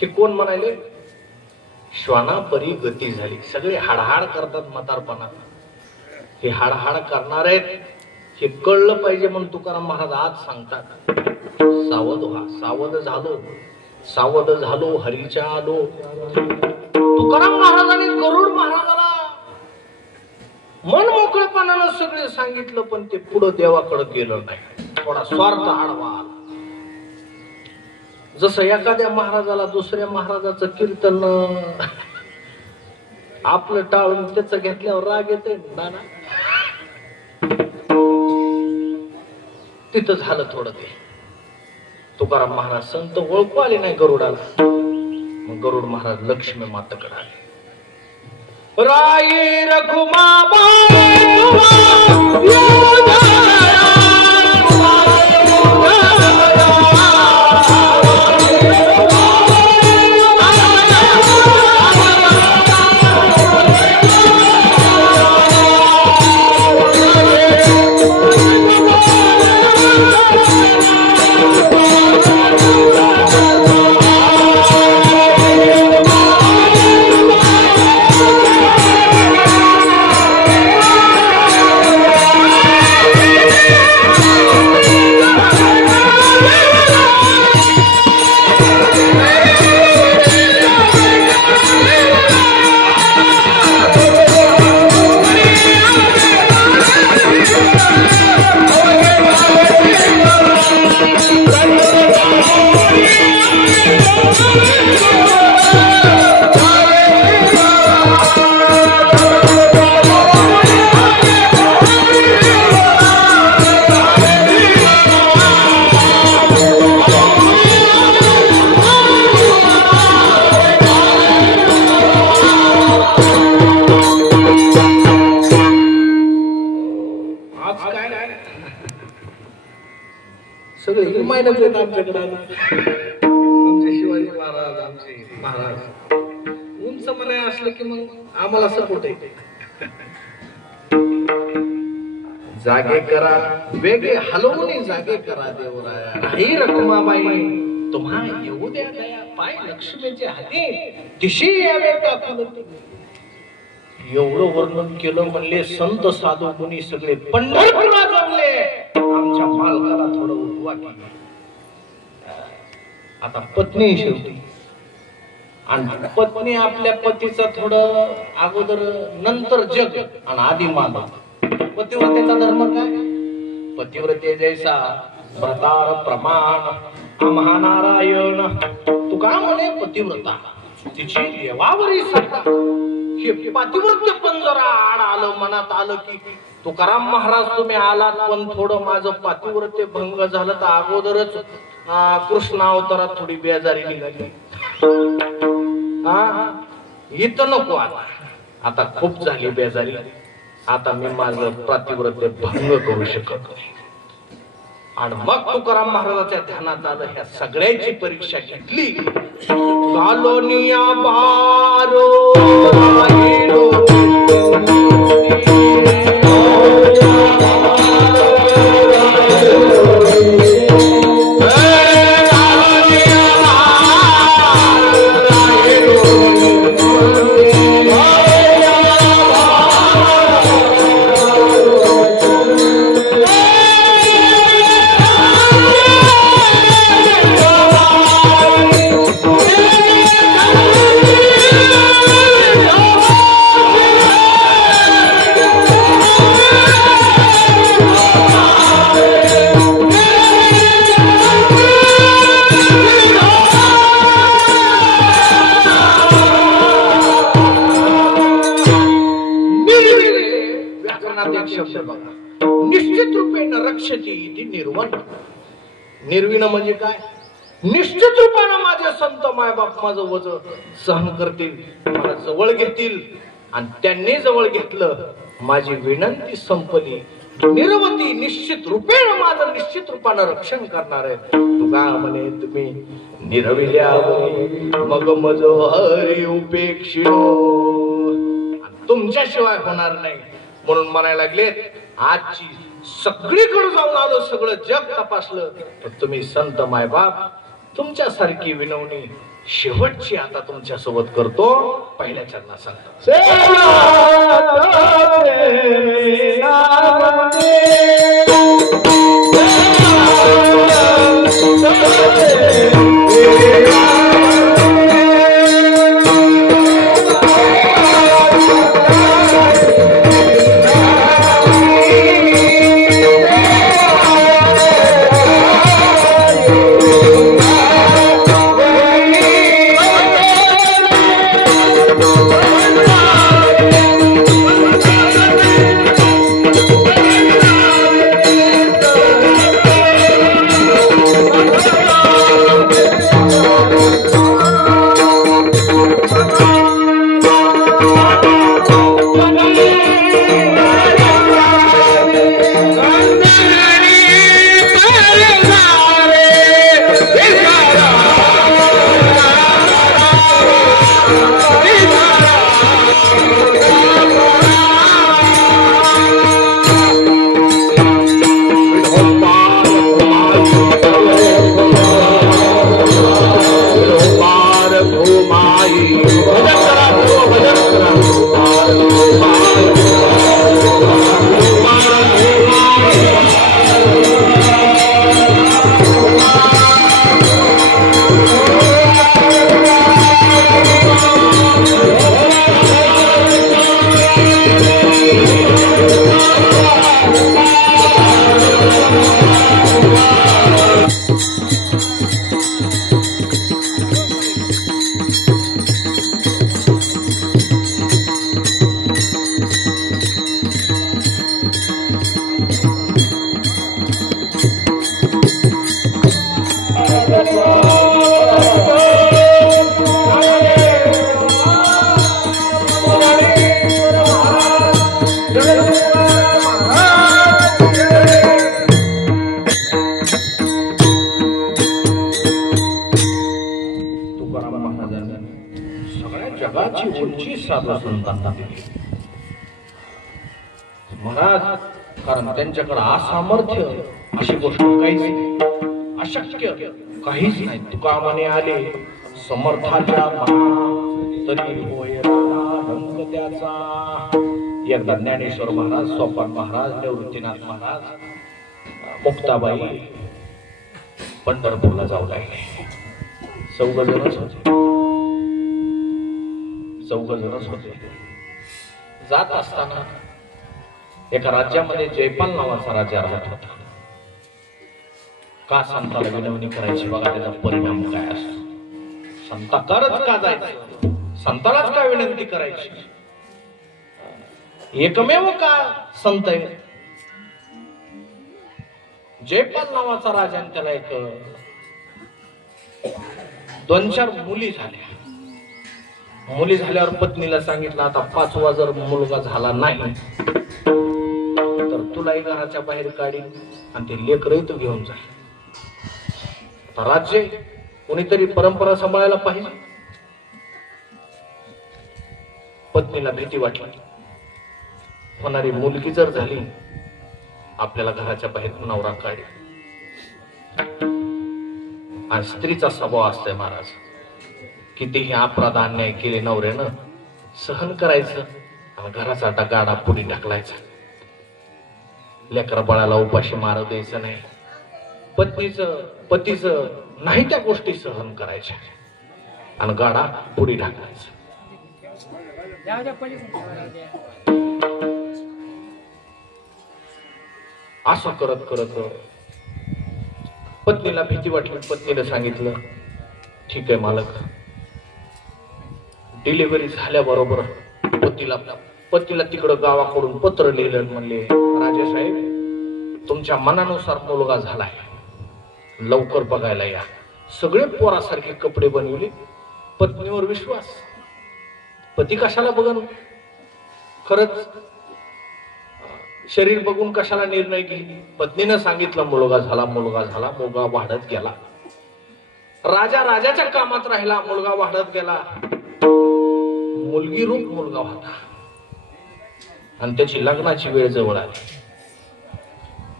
हे कोण म्हणाले? श्वाना परी गती झाली. सगळे हाडहाड करतात म्हातारपणात. हे हाडहाड करणार आहेत हे कळलं पाहिजे म्हणून तुकाराम महाराज आज सांगतात, सावध व्हा. सावध झालो, सावध झालो, हरीच्या आलो. तुकाराम महाराजांनी गरुड महाराजाला मन मोकळेपणानं सगळे सांगितलं, पण ते पुढं देवाकडे गेलं नाही. थोडा स्वार्थ आडवा. जसं एखाद्या महाराजाला दुसऱ्या महाराजाचं कीर्तन आपलं टाळून त्याच घेतल्यावर राग येतोय नाना. तिथं झालं थोडं ते. तुकाराम महाराज संत ओळखू आले नाही गरुडाला. मग गरुड महाराज लक्ष्मी मातेकडे आले. राई रघुमाबाई आमच्याकडे आमचे शिवाजी महाराज आमचे महाराज उंच म्हणाय असलं की मग आम्हाला सपोर्ट आहे. जागे करा वेगे हलवून जागे करा देवराया. नाही रखुमाबाई तुम्हा येऊ द्या दया पाय लक्ष्मीचे हाती दिशी यावे टाकून. एवढं वर्णन केलं म्हणले संत साधू मुनी सगळे पंढरपूरला जमले. आमच्या मालकाला थोडं उठवा की. आता पत्नी शेवटी आणि पत्नी आपल्या पतीचा थोडं अगोदर नंतर जग आणि आधी मानव. पतिव्रतेचा धर्म काय? पतिव्रते जैसा व्रतार प्रमाण महानारायण. तू का म्हणे पतिव्रता तिची देवावरी सत्ता. हे पातिव्रत्य पण जरा आड आलं, मनात आलं की तुकाराम महाराज तुम्ही आलात, पण थोडं माझं पातिव्रत्य भंग झालं तर अगोदरच कृष्ण अवतारात थोडी बेजारी निघाली. इथं नको, आता खूप झाली बेजारी. आता मी माझं पातिव्रत्य भंग करू शकत नाही. आणि मग तुकाराम महाराजाच्या ध्यानात आलं, ह्या सगळ्याची परीक्षा घेतली. गालोनिया बारो निश्चित रूपेण रक्षती इति निर्वण. निर्विण म्हणजे काय? निश्चित रूपानं माझे संत मायबाप माझं वज सहन करतील, मला जवळ घेतील, आणि त्यांनी जवळ घेतलं, माझी विनंती संपली. निरवती निश्चित रूपेण माझं निश्चित रूपानं रक्षण करणार आहे. तुका म्हणे तुम्ही निरविल्या मग मज हरी उपेक्षिलो, तुमच्याशिवाय होणार नाही. म्हणून म्हणायला लागलेत, आजची सगळीकडे जाऊन आलो, सगळं जग तपासलं, पण तुम्ही संत मायबाप तुमच्यासारखी विनवणी शेवटची आता तुमच्या सोबत करतो. पहिल्या चरणात सांगतो. महाराज, कारण त्यांच्याकडे असामर्थ्य अशी गोष्ट काहीच नाही, अशक्य काहीच नाही. तुका म्हणे आले समर्थाच्या तरी होय रंग त्याचा. एकदा ज्ञानेश्वर महाराज, सोपान महाराज, निवृत्तीनाथ महाराज, मुक्ताबाई पंढरपूरला जाऊ लागले. चौघजणच होते. जात असताना एका राज्यामध्ये जयपाल नावाचा राजा राहत होता. का संताला विनवणी करायची, बघा त्याचा परिणाम काय असतो. संताकडच का जायचं, संतालाच काय विनंती करायची. एकमेव का संत आहे. जयपाल नावाचा राजा, त्याला एक 2-4 मुली झाल्या. मुली झाल्यावर पत्नीला सांगितलं, आता 5वा जर मुलगा झाला नाही तर तुलाही घराच्या बाहेर काढीन आणि ते लेकरही तू घेऊन जा. आता राज्य कोणीतरी परंपरा सांभाळायला पाहिजे. पत्नीला भीती वाटली, होणारी मुलगी जर झाली आपल्याला घराच्या बाहेर नवरा काढेल. आणि स्त्रीचा स्वभाव असतोय महाराज, कितीही अपराध अन्याय केले नवऱ्यानं सहन करायचं आणि घराचा गाडा पुढे ढकलायचा. लेकरा बाळाला उपाशी मारू द्यायचं नाही. पतीचं नाही त्या गोष्टी सहन करायच्या आणि गाडा पुढे ढकलायचा. असं करत करत पत्नीला भीती वाटली. पत्नीला सांगितलं, ठीक आहे मालक. डिलिव्हरी झाल्याबरोबर पतीला तिकडं गावाकडून पत्र लिहिलं. म्हणले, राजेसाहेब तुमच्या मनानुसार मुलगा झालाय, लवकर बघायला या. सगळे पोरासारखे कपडे बनविले. पत्नीवर विश्वास, पती कशाला बघन, खरंच शरीर बघून कशाला निर्णय घेईल. पत्नीनं सांगितलं मुलगा झाला. मुलगा वाढत गेला. राजाच्या कामात राहिला. मुलगा वाढत गेला. मुलगी रूप मुलगा होता आणि त्याची लग्नाची वेळ जवळ आली.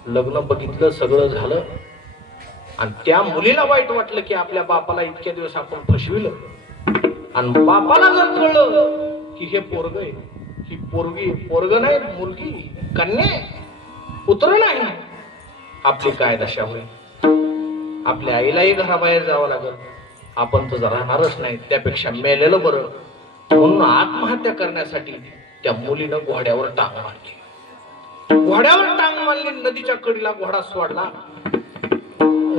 लग्न बघितलं, सगळं झालं आणि त्या मुलीला वाईट वाटलं की आपल्या बापाला इतक्या दिवस आपण फसविलं. आणि बापाला जर कळलं की हे पोरग आहे, ही पोरग नाही, मुलगी, कन्या, पुत्र नाही, आपली काय दशा होईल. आपल्या आईलाही घराबाहेर जावं लागल. आपण तर राहणारच नाही, त्यापेक्षा मेलेलं बरं. म्हणून आत्महत्या करण्यासाठी त्या मुलीनं घोड्यावर टांग मारली. नदीच्या कडीला घोडा सोडला,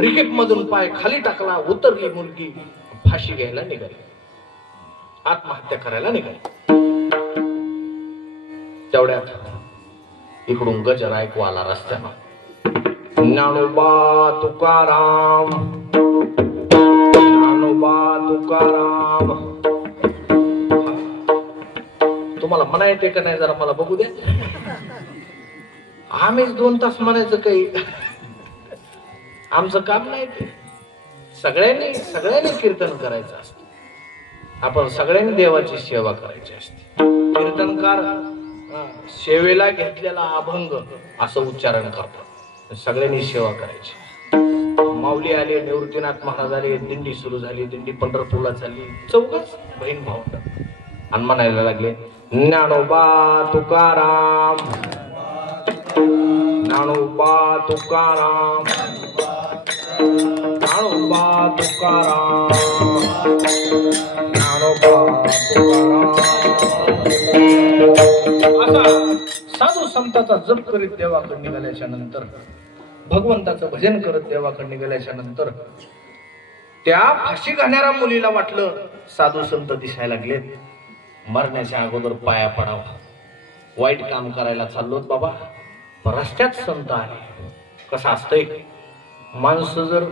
रिकेट मधून पाय खाली टाकला, उतरली मुलगी, फाशी घ्यायला निघाली, आत्महत्या करायला निघाली. तेवढ्यात इकडून गजर ऐकू आला रस्त्यानं, ज्ञानोबा तुकाराम, ज्ञानोबा तुकाराम. तुम्हाला म्हणा येते का नाही जरा मला बघू द्या. आम्हीच 2 तास म्हणायचं काही आमचं काम नाही. ते सगळ्यांनी कीर्तन करायचं असतं. आपण सगळ्यांनी देवाची सेवा करायची असते. कीर्तनकार सेवेला घेतलेला अभंग असं उच्चारण करतात. सगळ्यांनी सेवा करायची. माऊली आले, निवृत्तीनाथ महाराज आले, दिंडी सुरू झाली. दिंडी पंढरपूरला झाली. 4 बहीण भावंड आणि म्हणायला लागले, ज्ञानोबा तुकाराम, ज्ञानोबा तुकाराम, ज्ञानोबा तुकाराम, ज्ञानोबा तुकाराम. असा साधू संतांचा जप करीत देवाकडे निघाल्याच्या नंतर, भगवंताचं भजन करत देवाकडे निघाल्याच्या नंतर त्या फाशी घालणाऱ्या मुलीला वाटलं साधू संत दिसायला लागलेत, मरण्याच्या अगोदर पाया पडावा. वाईट काम करायला चाललोत बाबा, रस्त्यात संत आले. कसं असतंय, माणसं जर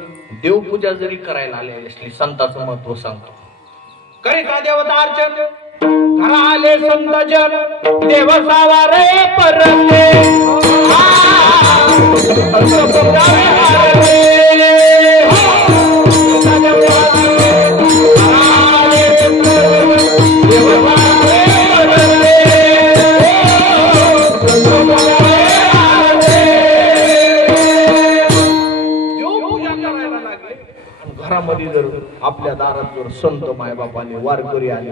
देवपूजा जरी करायला आले असली, संताचं महत्व सांगतो. करिता देवता अर्चन, घरा आले संत जन, देव सावारे परले. घरामध्ये जर आपल्या दारात जर संत मायबापाने वारकरी आले,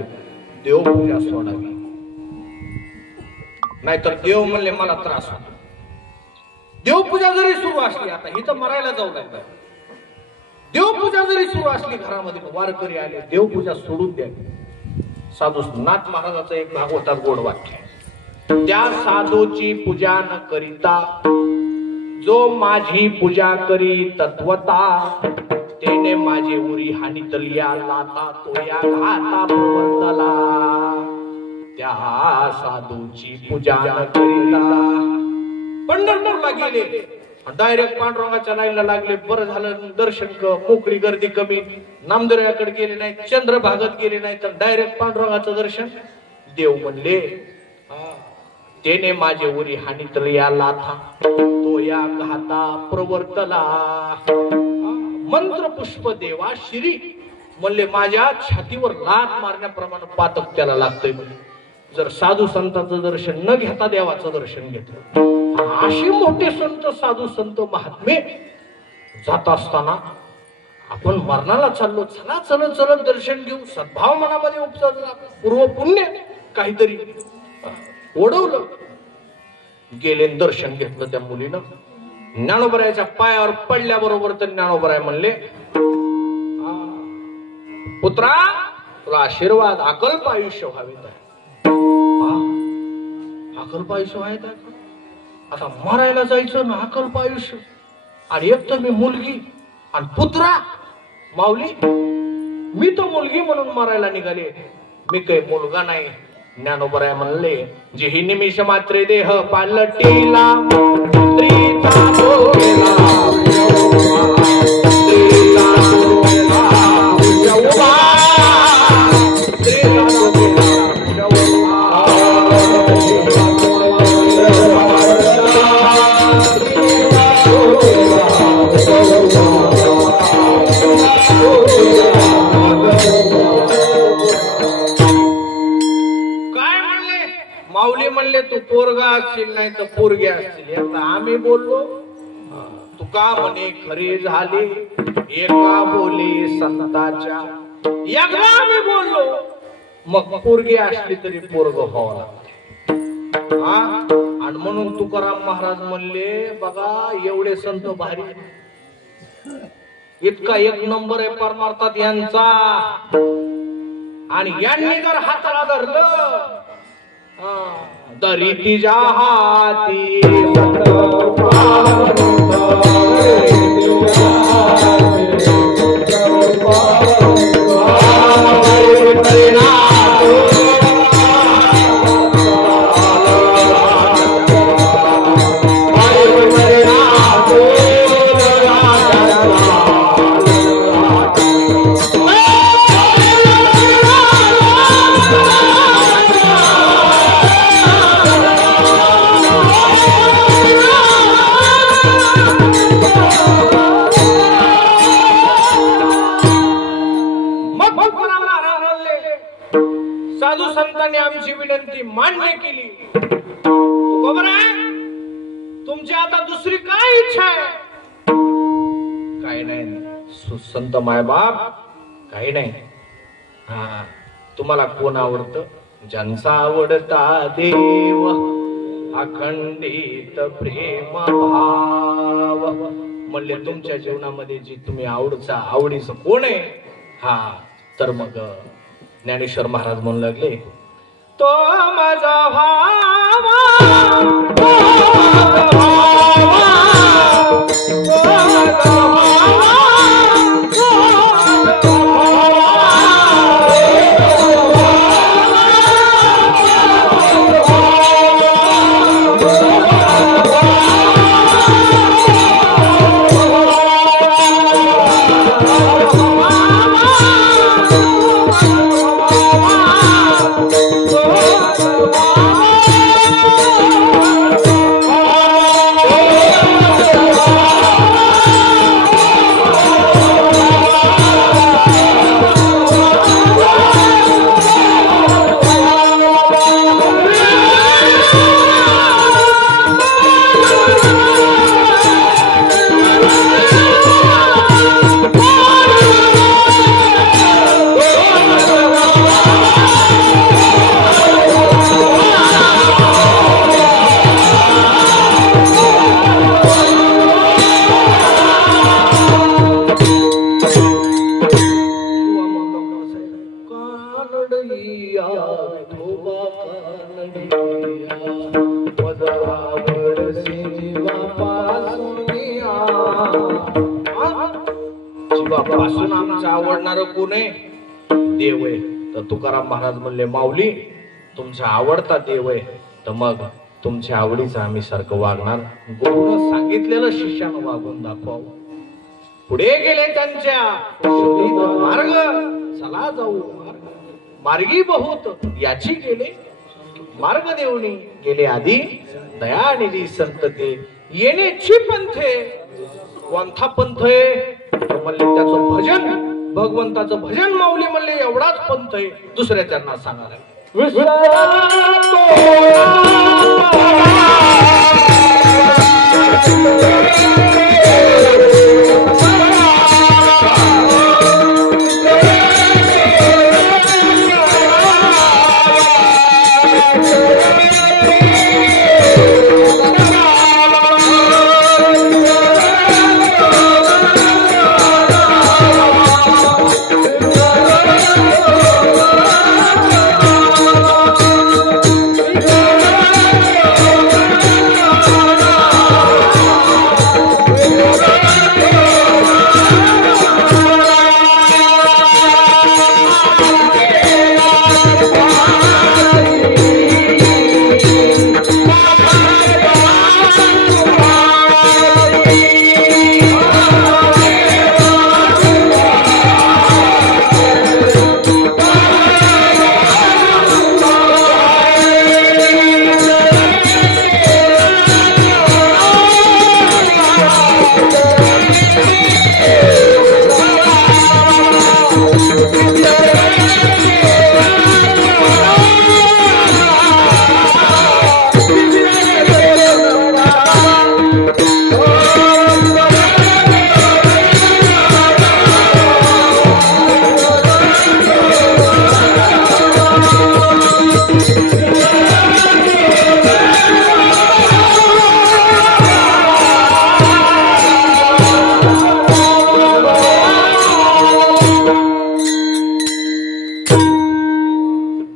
देवपूजा सोडावी. नाहीतर देव म्हणले मला त्रास होतो. देवपूजा जरी सुरू असली, आता इथं मरायला जाऊ लागला, देवपूजा जरी सुरू असली घरामध्ये, वारकरी आले, देवपूजा सोडून द्यावी. साधू नाथ महाराजाचं एक भागवतात गोड वाक्य, त्या साधूची पूजा न करिता जो माझी पूजा करी तत्वता, तेने माझे उरी हानी तलिया लाता तो या घाता प्रवर्तला. त्या साधूची पूजा न करिता पंढरपूरला गेले. डायरेक्ट पांडुरंगाच्या लाईनला लागले. बरं झालं दर्शन मोकळी गर्दी कमी. नामदेवरायाकडे गेले नाही, चंद्रभागत गेले नाही, तर डायरेक्ट पांडुरंगाचं दर्शन. देव म्हणले तेने माझे उरी हानी तर या लाथा तो या घाता प्रवर्तला. मंत्र पुष्प देवा श्री म्हणले माझ्या छातीवर लाथ मारण्याप्रमाणे पातक त्याला लागतंय. जर साधू संतांचं दर्शन न घेता देवाचं दर्शन घेतलं. अशी मोठे संत साधू संत महात्मे जात असताना आपण मरणाला चाललो. चला चल चल दर्शन घेऊ. सद्भाव मनामध्ये उपचार पूर्व पुण्य काहीतरी ओढवलं. गेले दर्शन घेतलं त्या मुलीनं. ज्ञानोबरायाच्या पायावर पडल्याबरोबर तर ज्ञानोबराय म्हणले पुत्रा तुला आशीर्वाद अकल्प आयुष्य व्हावेत. अकल्प आयुष्य व्हायचं आता मरायला जायचं ना अकल्प आयुष्य. आणि एक तर मी मुलगी आणि पुत्रा माऊली मी तो मुलगी म्हणून मरायला निघाले. मी काही मुलगा नाही. ज्ञानोबराय म्हणले जे ही निमिष मात्र देह पालटीला स्त्रीचा भोगेला माऊली म्हणले तू पोरगा असशील नाही तर पोरगे असतील. आता आम्ही बोललो तुका म्हणे खरे झाले एका बोली संताच्या. एकदा आम्ही बोललो मग पोरगे असली तरी पोरग व्हावं लागते. आणि म्हणून तुकाराम महाराज म्हणले बघा एवढे संत भारी इतका एक नंबर आहे परमार्थात यांचा. आणि यांनी जर हाताला धरलं दरी तिच्या हाती साधू संतांनी आमची विनंती मान्य केली. खबर आहे तुमची आता दुसरी काय इच्छा आहे? काय नाही संत मायबाप काही नाही. तुम्हाला कोण आवडतं? ज्यांचा आवडता देव अखंडित प्रेम भाव. म्हणले तुमच्या जीवनामध्ये जी तुम्ही आवडीचं कोण आहे? तर मग ज्ञानेश्वर महाराज म्हणू लागले तो माझा भावा जीवापासून आमचं आवडणार कोण आहे? देव आहे. तर तुकाराम महाराज म्हणले माऊली तुमचा आवडता देव आहे तर मग तुमच्या आवडीचं आम्ही सारखं वागणार. गुरुनं सांगितलेलं शिष्यानं वागून दाखवावं. पुढे गेले त्यांच्या मार्ग, चला जाऊ मार्गी बहुत याची गेले मार्ग देऊनी गेले आधी दयानिधी संतते येण्याची पंथे. कोणता पंथ आहे म्हणले त्याचं भजन, भगवंताचं भजन माऊली म्हणले एवढाच पंथ आहे. दुसऱ्या त्यांना सांगायला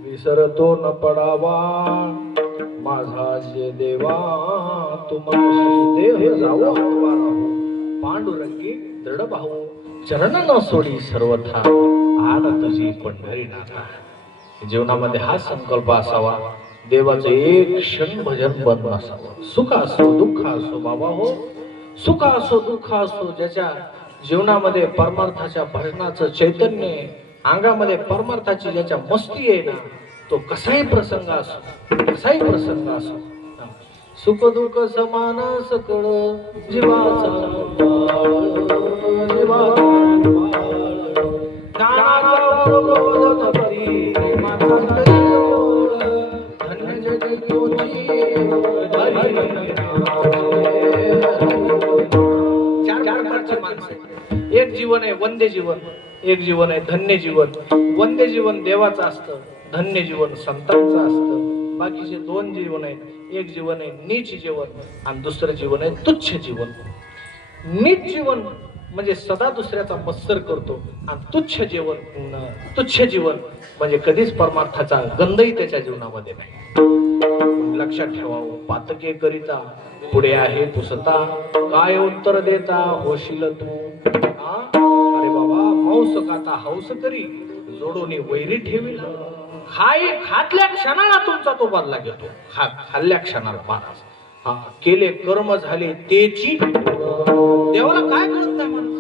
विसरतो न पडावा माझा जे देवा तुम्हाशी देह जावो पांडुरंगी दृढ भाऊ चरण न सोडी सर्वथा आण तुझी पंढरीनाथा. जीवनामध्ये हा संकल्प असावा, देवाचं एक क्षण भजन बंद असावं. सुख असो दुःख असो बाबा हो, सुख असो दुःख असो, ज्याच्या जीवनामध्ये परमार्थाच्या भजनाचं चैतन्य आहे, अंगामध्ये परमार्थाची ज्याच्या मस्ती आहे ना, तो कसाही प्रसंग असो, कसाही प्रसंग असो, सुख दुःख समान सकळ जीवाचा एक जीवन आहे वंदे जीवन, एक जीवन आहे धन्य जीवन. वंदे जीवन देवाचं असतं, धन्य जीवन संतांचं असतं. बाकीचे दोन जीवन आहेत, एक जीवन आहे नीच जीवन आणि दुसरं जीवन आहे तुच्छ जीवन. नीच जीवन म्हणजे सदा दुसऱ्याचा मत्सर करतो आणि तुच्छ जीवन म्हणजे कधीच परमार्थाचा गंधही त्याच्या जीवनामध्ये नाही. लक्षात ठेवावं. पातके करिता पुढे आहे पुसता, काय उत्तर देता होशील तू. अरे बाबा मौस काता हौस करी जोडून वैरी ठेवी. खातल्या क्षणाला तुमचा तो बदला घेतो, खाल्ल्या क्षणाला महाराज. केले कर्म झाले तेची देवाला काय कळत नाही माणूस.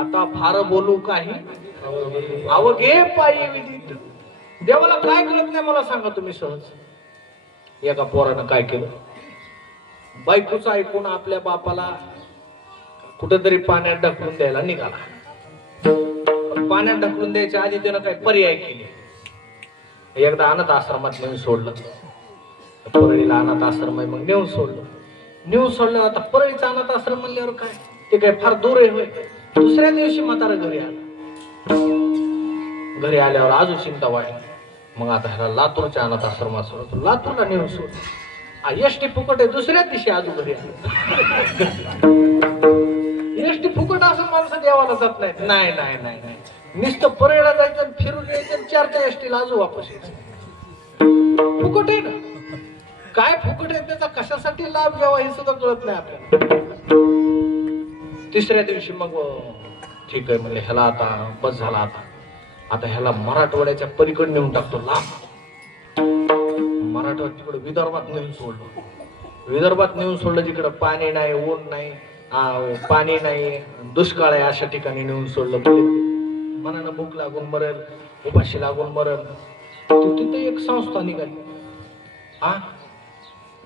आता फार बोलू काही अवघे पायी विदित. देवाला काय कळत नाही मला सांगा तुम्ही सहज. एका पोरानं काय केलं, बायकोचं ऐकून आपल्या बापाला कुठेतरी पाण्यात ढकलून द्यायला निघाला. पाण्यात ढकलून द्यायच्या आधी त्यानं काही पर्याय केले. एकदा अनाथ आश्रमात नेऊन सोडलं, परळीला अनाथ आश्रम आहे, मग नेऊन सोडलं. आता परळीचा अनाथ आश्रम म्हणल्यावर काय ते काय फार दूर आहे. दुसऱ्या दिवशी म्हातारा घरी आला. घरी आल्यावर आजू चिंता वाढली. मग आता ह्याला लातूरच्या अनाथ आश्रमात सोडतो, लातूरला नेऊन सोड. एसटी फुकट आहे. दुसऱ्या दिवशी आजू घरी आला. एसटी फुकट असं माणसं देवाला जात नाही. नाही नाही नाही नाही, नुसतं परळीला जायचं, फिरून यायचं, 4च्या एसटीला आजू वापस यायचं. फुकट आहे ना. काय फुकट आहे त्याचा कशासाठी लाभ घ्यावा हे सुद्धा कळत नाही आपल्याला. तिसऱ्या दिवशी मग ठीक आहे म्हणजे ह्याला आता बस झाला. आता ह्याला मराठवाड्याच्या पलीकडे नेऊन टाकतो लाभ. मराठा तिकडे विदर्भात नेऊन सोडलं. विदर्भात नेऊन सोडलं जिकडे पाणी नाही, ऊन नाही, पाणी नाही, दुष्काळ आहे, अशा ठिकाणी नेऊन सोडलं. मनानं भूक लागून मरेल, उपाशी लागून मरेल. तिथे एक संस्था निघाली.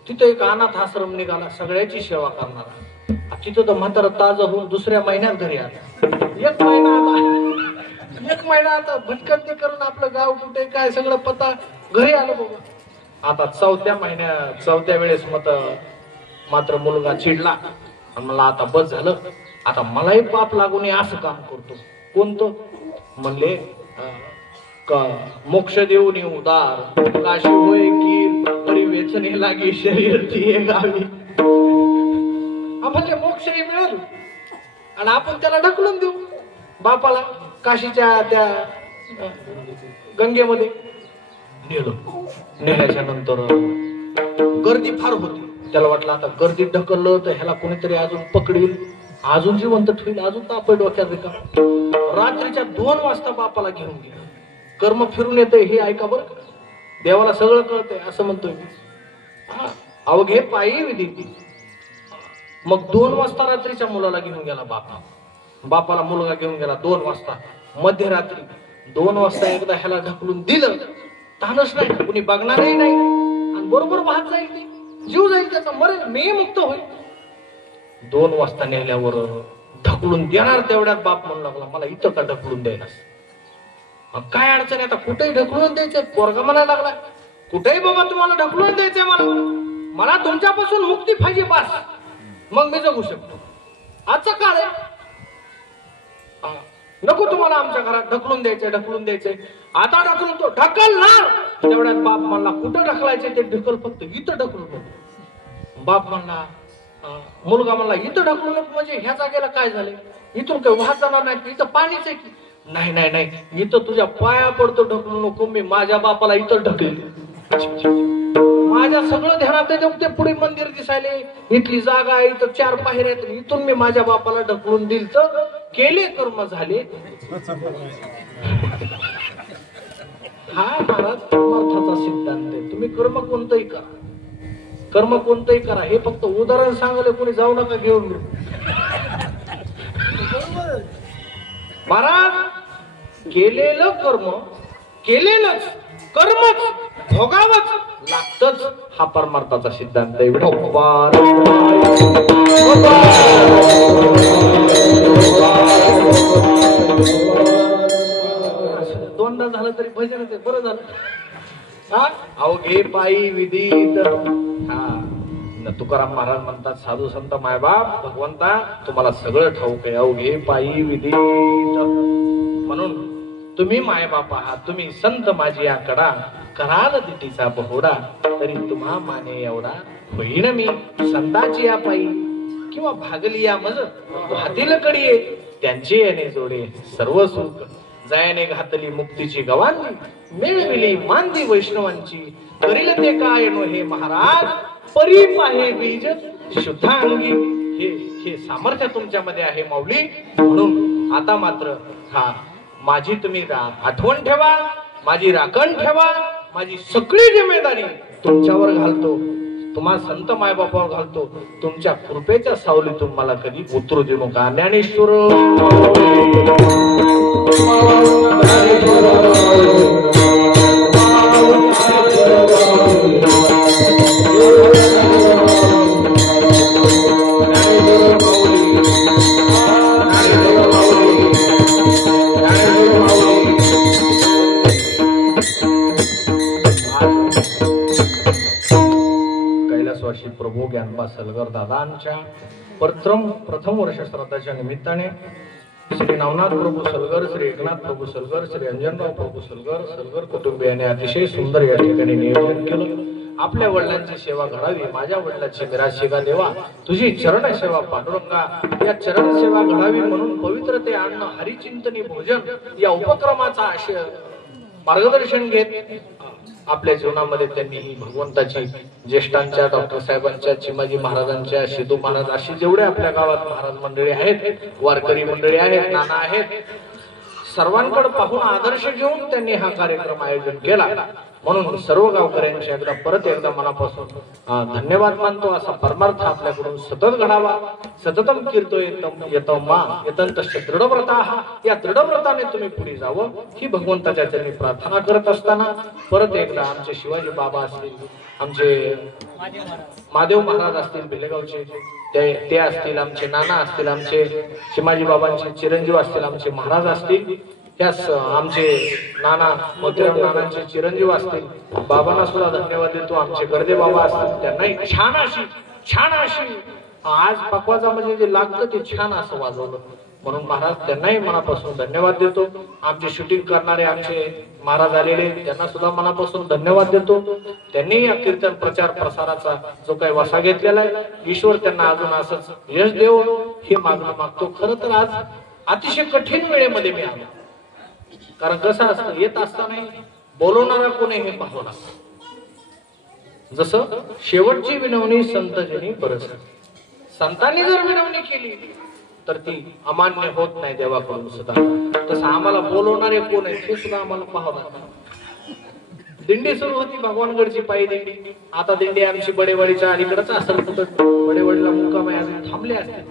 तिथे एक अनाथ आश्रम निघाला, सगळ्याची सेवा करणारा. तिथं तर म्हातारा ताजं होऊन दुसऱ्या महिन्यात घरी आला. एक महिना आता भटकंती करून आपलं गाव कुठे काय सगळं पता घरी आलं बघा. आता चौथ्या वेळेस मात्र मुलगा चिडला आणि मला आता बस झालं, आता मलाही पाप लागून असं काम करतो. कोणतं म्हणले, मोक्ष देऊन उदार काशी होय कीर तरी वेचणे लागे शरीर ती गावी. म्हणजे मोक्षही मिळेल आणि आपण त्याला ढकलून देऊ. बापाला काशीच्या त्या गंगेमध्ये नेल्याच्या नंतर गर्दी फार होती. त्याला वाटलं आता गर्दीत ढकललं तर ह्याला कोणीतरी अजून पकडील, अजून जिवंत ठेवील, अजून तापड डोक्यात रिकाम. रात्रीच्या 2 वाजता बापाला घेऊन गेला. कर्म फिरून येतंय हे ऐका बरं, देवाला सगळं कळतंय असं म्हणतोय मी. अवघे पायी विधी. मग 2 वाजता रात्रीच्या मुलाला घेऊन गेला बापाला मुलगा घेऊन गेला 2 वाजता मध्यरात्री. 2 वाजता एकदा ह्याला ढकलून दिलं, तानच नाही, कुणी बघणारही नाही आणि बरोबर वाहत जाईल, ते जीव जाईल त्याचा, मरेल, मी मुक्त होईल. 2 वाजता नेल्यावर ढकलून देणार तेवढ्यात बाप म्हणू लागला, मला इथं का ढकलून द्यायला? काय अडचण आहे आता, कुठेही ढकलून द्यायचंय. पोरगा म्हणायला लागला, कुठेही बाबा तुम्हाला ढकलून द्यायचंय, मला तुमच्यापासून मुक्ती पाहिजे बास, मग मी जगू शकतो. आजचा काळ आहे, नको तुम्हाला आमच्या घरात ढकलून द्यायचंय. आता ढकलून तो ढकलणार. तेवढ्यात बाप म्हणला, कुठं ढकलायचं ते ढकल, फक्त इथं ढकलू नको. बाप म्हणला, मुलगा म्हणला, इथं ढकलू नको म्हणजे ह्या जागेला काय झाले, इथून काही वाहत जाणार नाही, इथं पाणीच आहे की. नाही, इथं तुझ्या पाया पडतो, ढकलू नको. मी माझ्या बापाला इथं ढकलेल. माझ्या सगळं ध्यानात आहे, ते पुढे मंदिर दिसायले, इथली जागा आहे, इथं 4 पायऱ्या आहेत, इथून मी माझ्या बापाला ढकलून दिल तर केले कर्म झाले. हा महाराज परमार्थाचा सिद्धांत आहे. तुम्ही कर्म कोणतंही करा, हे फक्त उदाहरण सांगायला कोणी जाऊ नका घेऊन. महाराज केलेलं कर्म केलेलंच कर्मच भोगावंच लागतच, हा परमार्थाचा सिद्धांत आहे. दोनदा झालं तरी भजन ते बरं झालं. अवघे पायी विदित. तुकाराम महाराज म्हणतात, साधू संत मायबाप भगवंता तुम्हाला सगळं ठाऊक आहे, अवघे पायी विदित. म्हणून तुम्ही मायबाप आहात, तुम्ही संत माझी आकडा, कराल दिटीचा बहोडा, तरी तुम्हा माने एवढा होईन मी संताची या पायी. किंवा भागली या मज हातील कडीये, त्यांची येणे जोडे सर्व सुख. जायने घातली मुक्तीची गवांनी, मिळविली मांदी वैष्णवांची. करील ते काय नो हे महाराज, परी पाहे बीज शुद्धांगी. हे सामर्थ्य तुमच्यामध्ये आहे माऊली. म्हणून आता मात्र माझी तुम्ही आठवण ठेवा, माझी राखण ठेवा, माझी सगळी जिम्मेदारी तुमच्यावर घालतो, तुम्हा संत मायबापावर घालतो. तुमच्या कृपेच्या सावलीतून मला कधी उतरू देऊ नका. ज्ञानेश्वर कैलासवासी प्रभू ज्ञानबा सलगर दादांच्या प्रथम वर्ष श्राद्धाच्या निमित्ताने श्री नवनाथ प्रभू सलगर, श्री एकनाथ प्रभू सलगर, श्री अंजनराव प्रभू सलगर कुटुंबियांनी अतिशय सुंदर या ठिकाणी नियोजन केलं. आपल्या वडिलांची सेवा घडावी, माझ्या वडिलांची मिराशिगा देवा, तुझी चरण सेवा पांडुरंगा, या चरण सेवा घडावी म्हणून पवित्र ते अन्न हरिचिंतनी भोजन या उपक्रमाचा आशय मार्गदर्शन घेत आपल्या जीवनामध्ये त्यांनी ही भगवंताची, ज्येष्ठांच्या, डॉक्टर साहेबांच्या, चिमाजी महाराजांच्या, सिद्धू महाराज, अशी जेवढे आपल्या गावात महाराज मंडळी आहेत, वारकरी मंडळी आहेत, नाना आहेत, सर्वांकडे पाहून आदर्श घेऊन त्यांनी हा कार्यक्रम आयोजन केला. म्हणून सर्व गावकऱ्यांचे एकदा परत एकदा मनापासून धन्यवाद मानतो. असा परमार्थ आपल्याकडून सतत घडावा. सततम कीर्तो येतो मा येतंतश्च दृढव्रता. या दृढव्रताने तुम्ही पुढे जावं ही भगवंताच्या चरणी प्रार्थना करत असताना परत एकदा आमचे शिवाजी बाबा असतील, आमचे महादेव महाराज असतील बेलेगावचे, ते असतील, आमचे नाना असतील, आमचे शिमाजी बाबांचे चिरंजीव असतील, आमचे महाराज असतील, त्यास आमचे नाना मोतीराम नानांचे चिरंजीव असतील, बाबांना सुद्धा धन्यवाद देतो. आमचे गर्दे बाबा असतील, त्यांनाही छान अशी आज पकवाजा म्हणजे जे लागतं ते छान असं वाजवलं, म्हणून महाराज त्यांनाही मनापासून धन्यवाद देतो. आमचे शूटिंग करणारे आमचे महाराज आलेले त्यांना सुद्धा मनापासून धन्यवाद देतो. त्यांनी या कीर्तन प्रचार प्रसाराचा जो काही वसा घेतलेला आहे, ईश्वर त्यांना अजून असंच यश देव हे मागणं मागतो. खरं तर आज अतिशय कठीण वेळेमध्ये मी आलो, कारण कसं असतं येत असताना बोलवणारा कोणी हे पाहावं लागतं. जसं शेवटची विनवणी संतजनी परस, संतांनी जर विनवणी केली तर ती अमान्य होत नाही देवाकडून सुद्धा. तसं आम्हाला बोलवणारे कोण आहेत हे सुद्धा आम्हाला पाहावं लागतं. दिंडी सुरू होती भगवानगडची पायी दिंडी. आता दिंडी आमची बडेवाडीच्या अलीकडेच असेल, कुठं बडेवाडीला मुक्काम आहे, अजून थांबले असतील.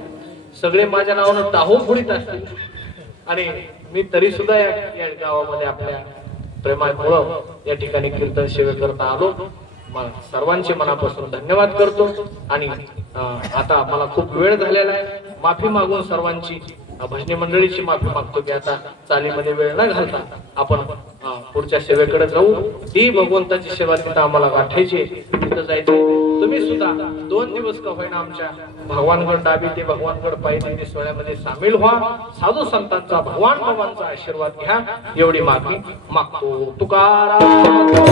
सगळे माझ्या नावानं टाहो फुडीत असतील आणि मी तरी सुद्धा या गावामध्ये आपल्या प्रेमामुळं या ठिकाणी कीर्तन सेवे करता आलो. सर्वांचे मनापासून धन्यवाद करतो. आणि आता मला खूप वेळ झालेला आहे, माफी मागून सर्वांची भजनी मंडळीची माफी मागतो की आता चालीमध्ये वेळ न घालता आपण पुढच्या सेवेकडे जाऊ. ती भगवंताची सेवा तिथं आम्हाला गाठायची, तिथं जायचं. तुम्ही सुद्धा 2 दिवस का होईना आमच्या भगवानगड डाबी ते भगवानगड पायी दिंडी सोहळ्यामध्ये सामील व्हा. साधू संतांचा भगवान बाबांचा आशीर्वाद घ्या, एवढी माफी मागतो. तुकाराम.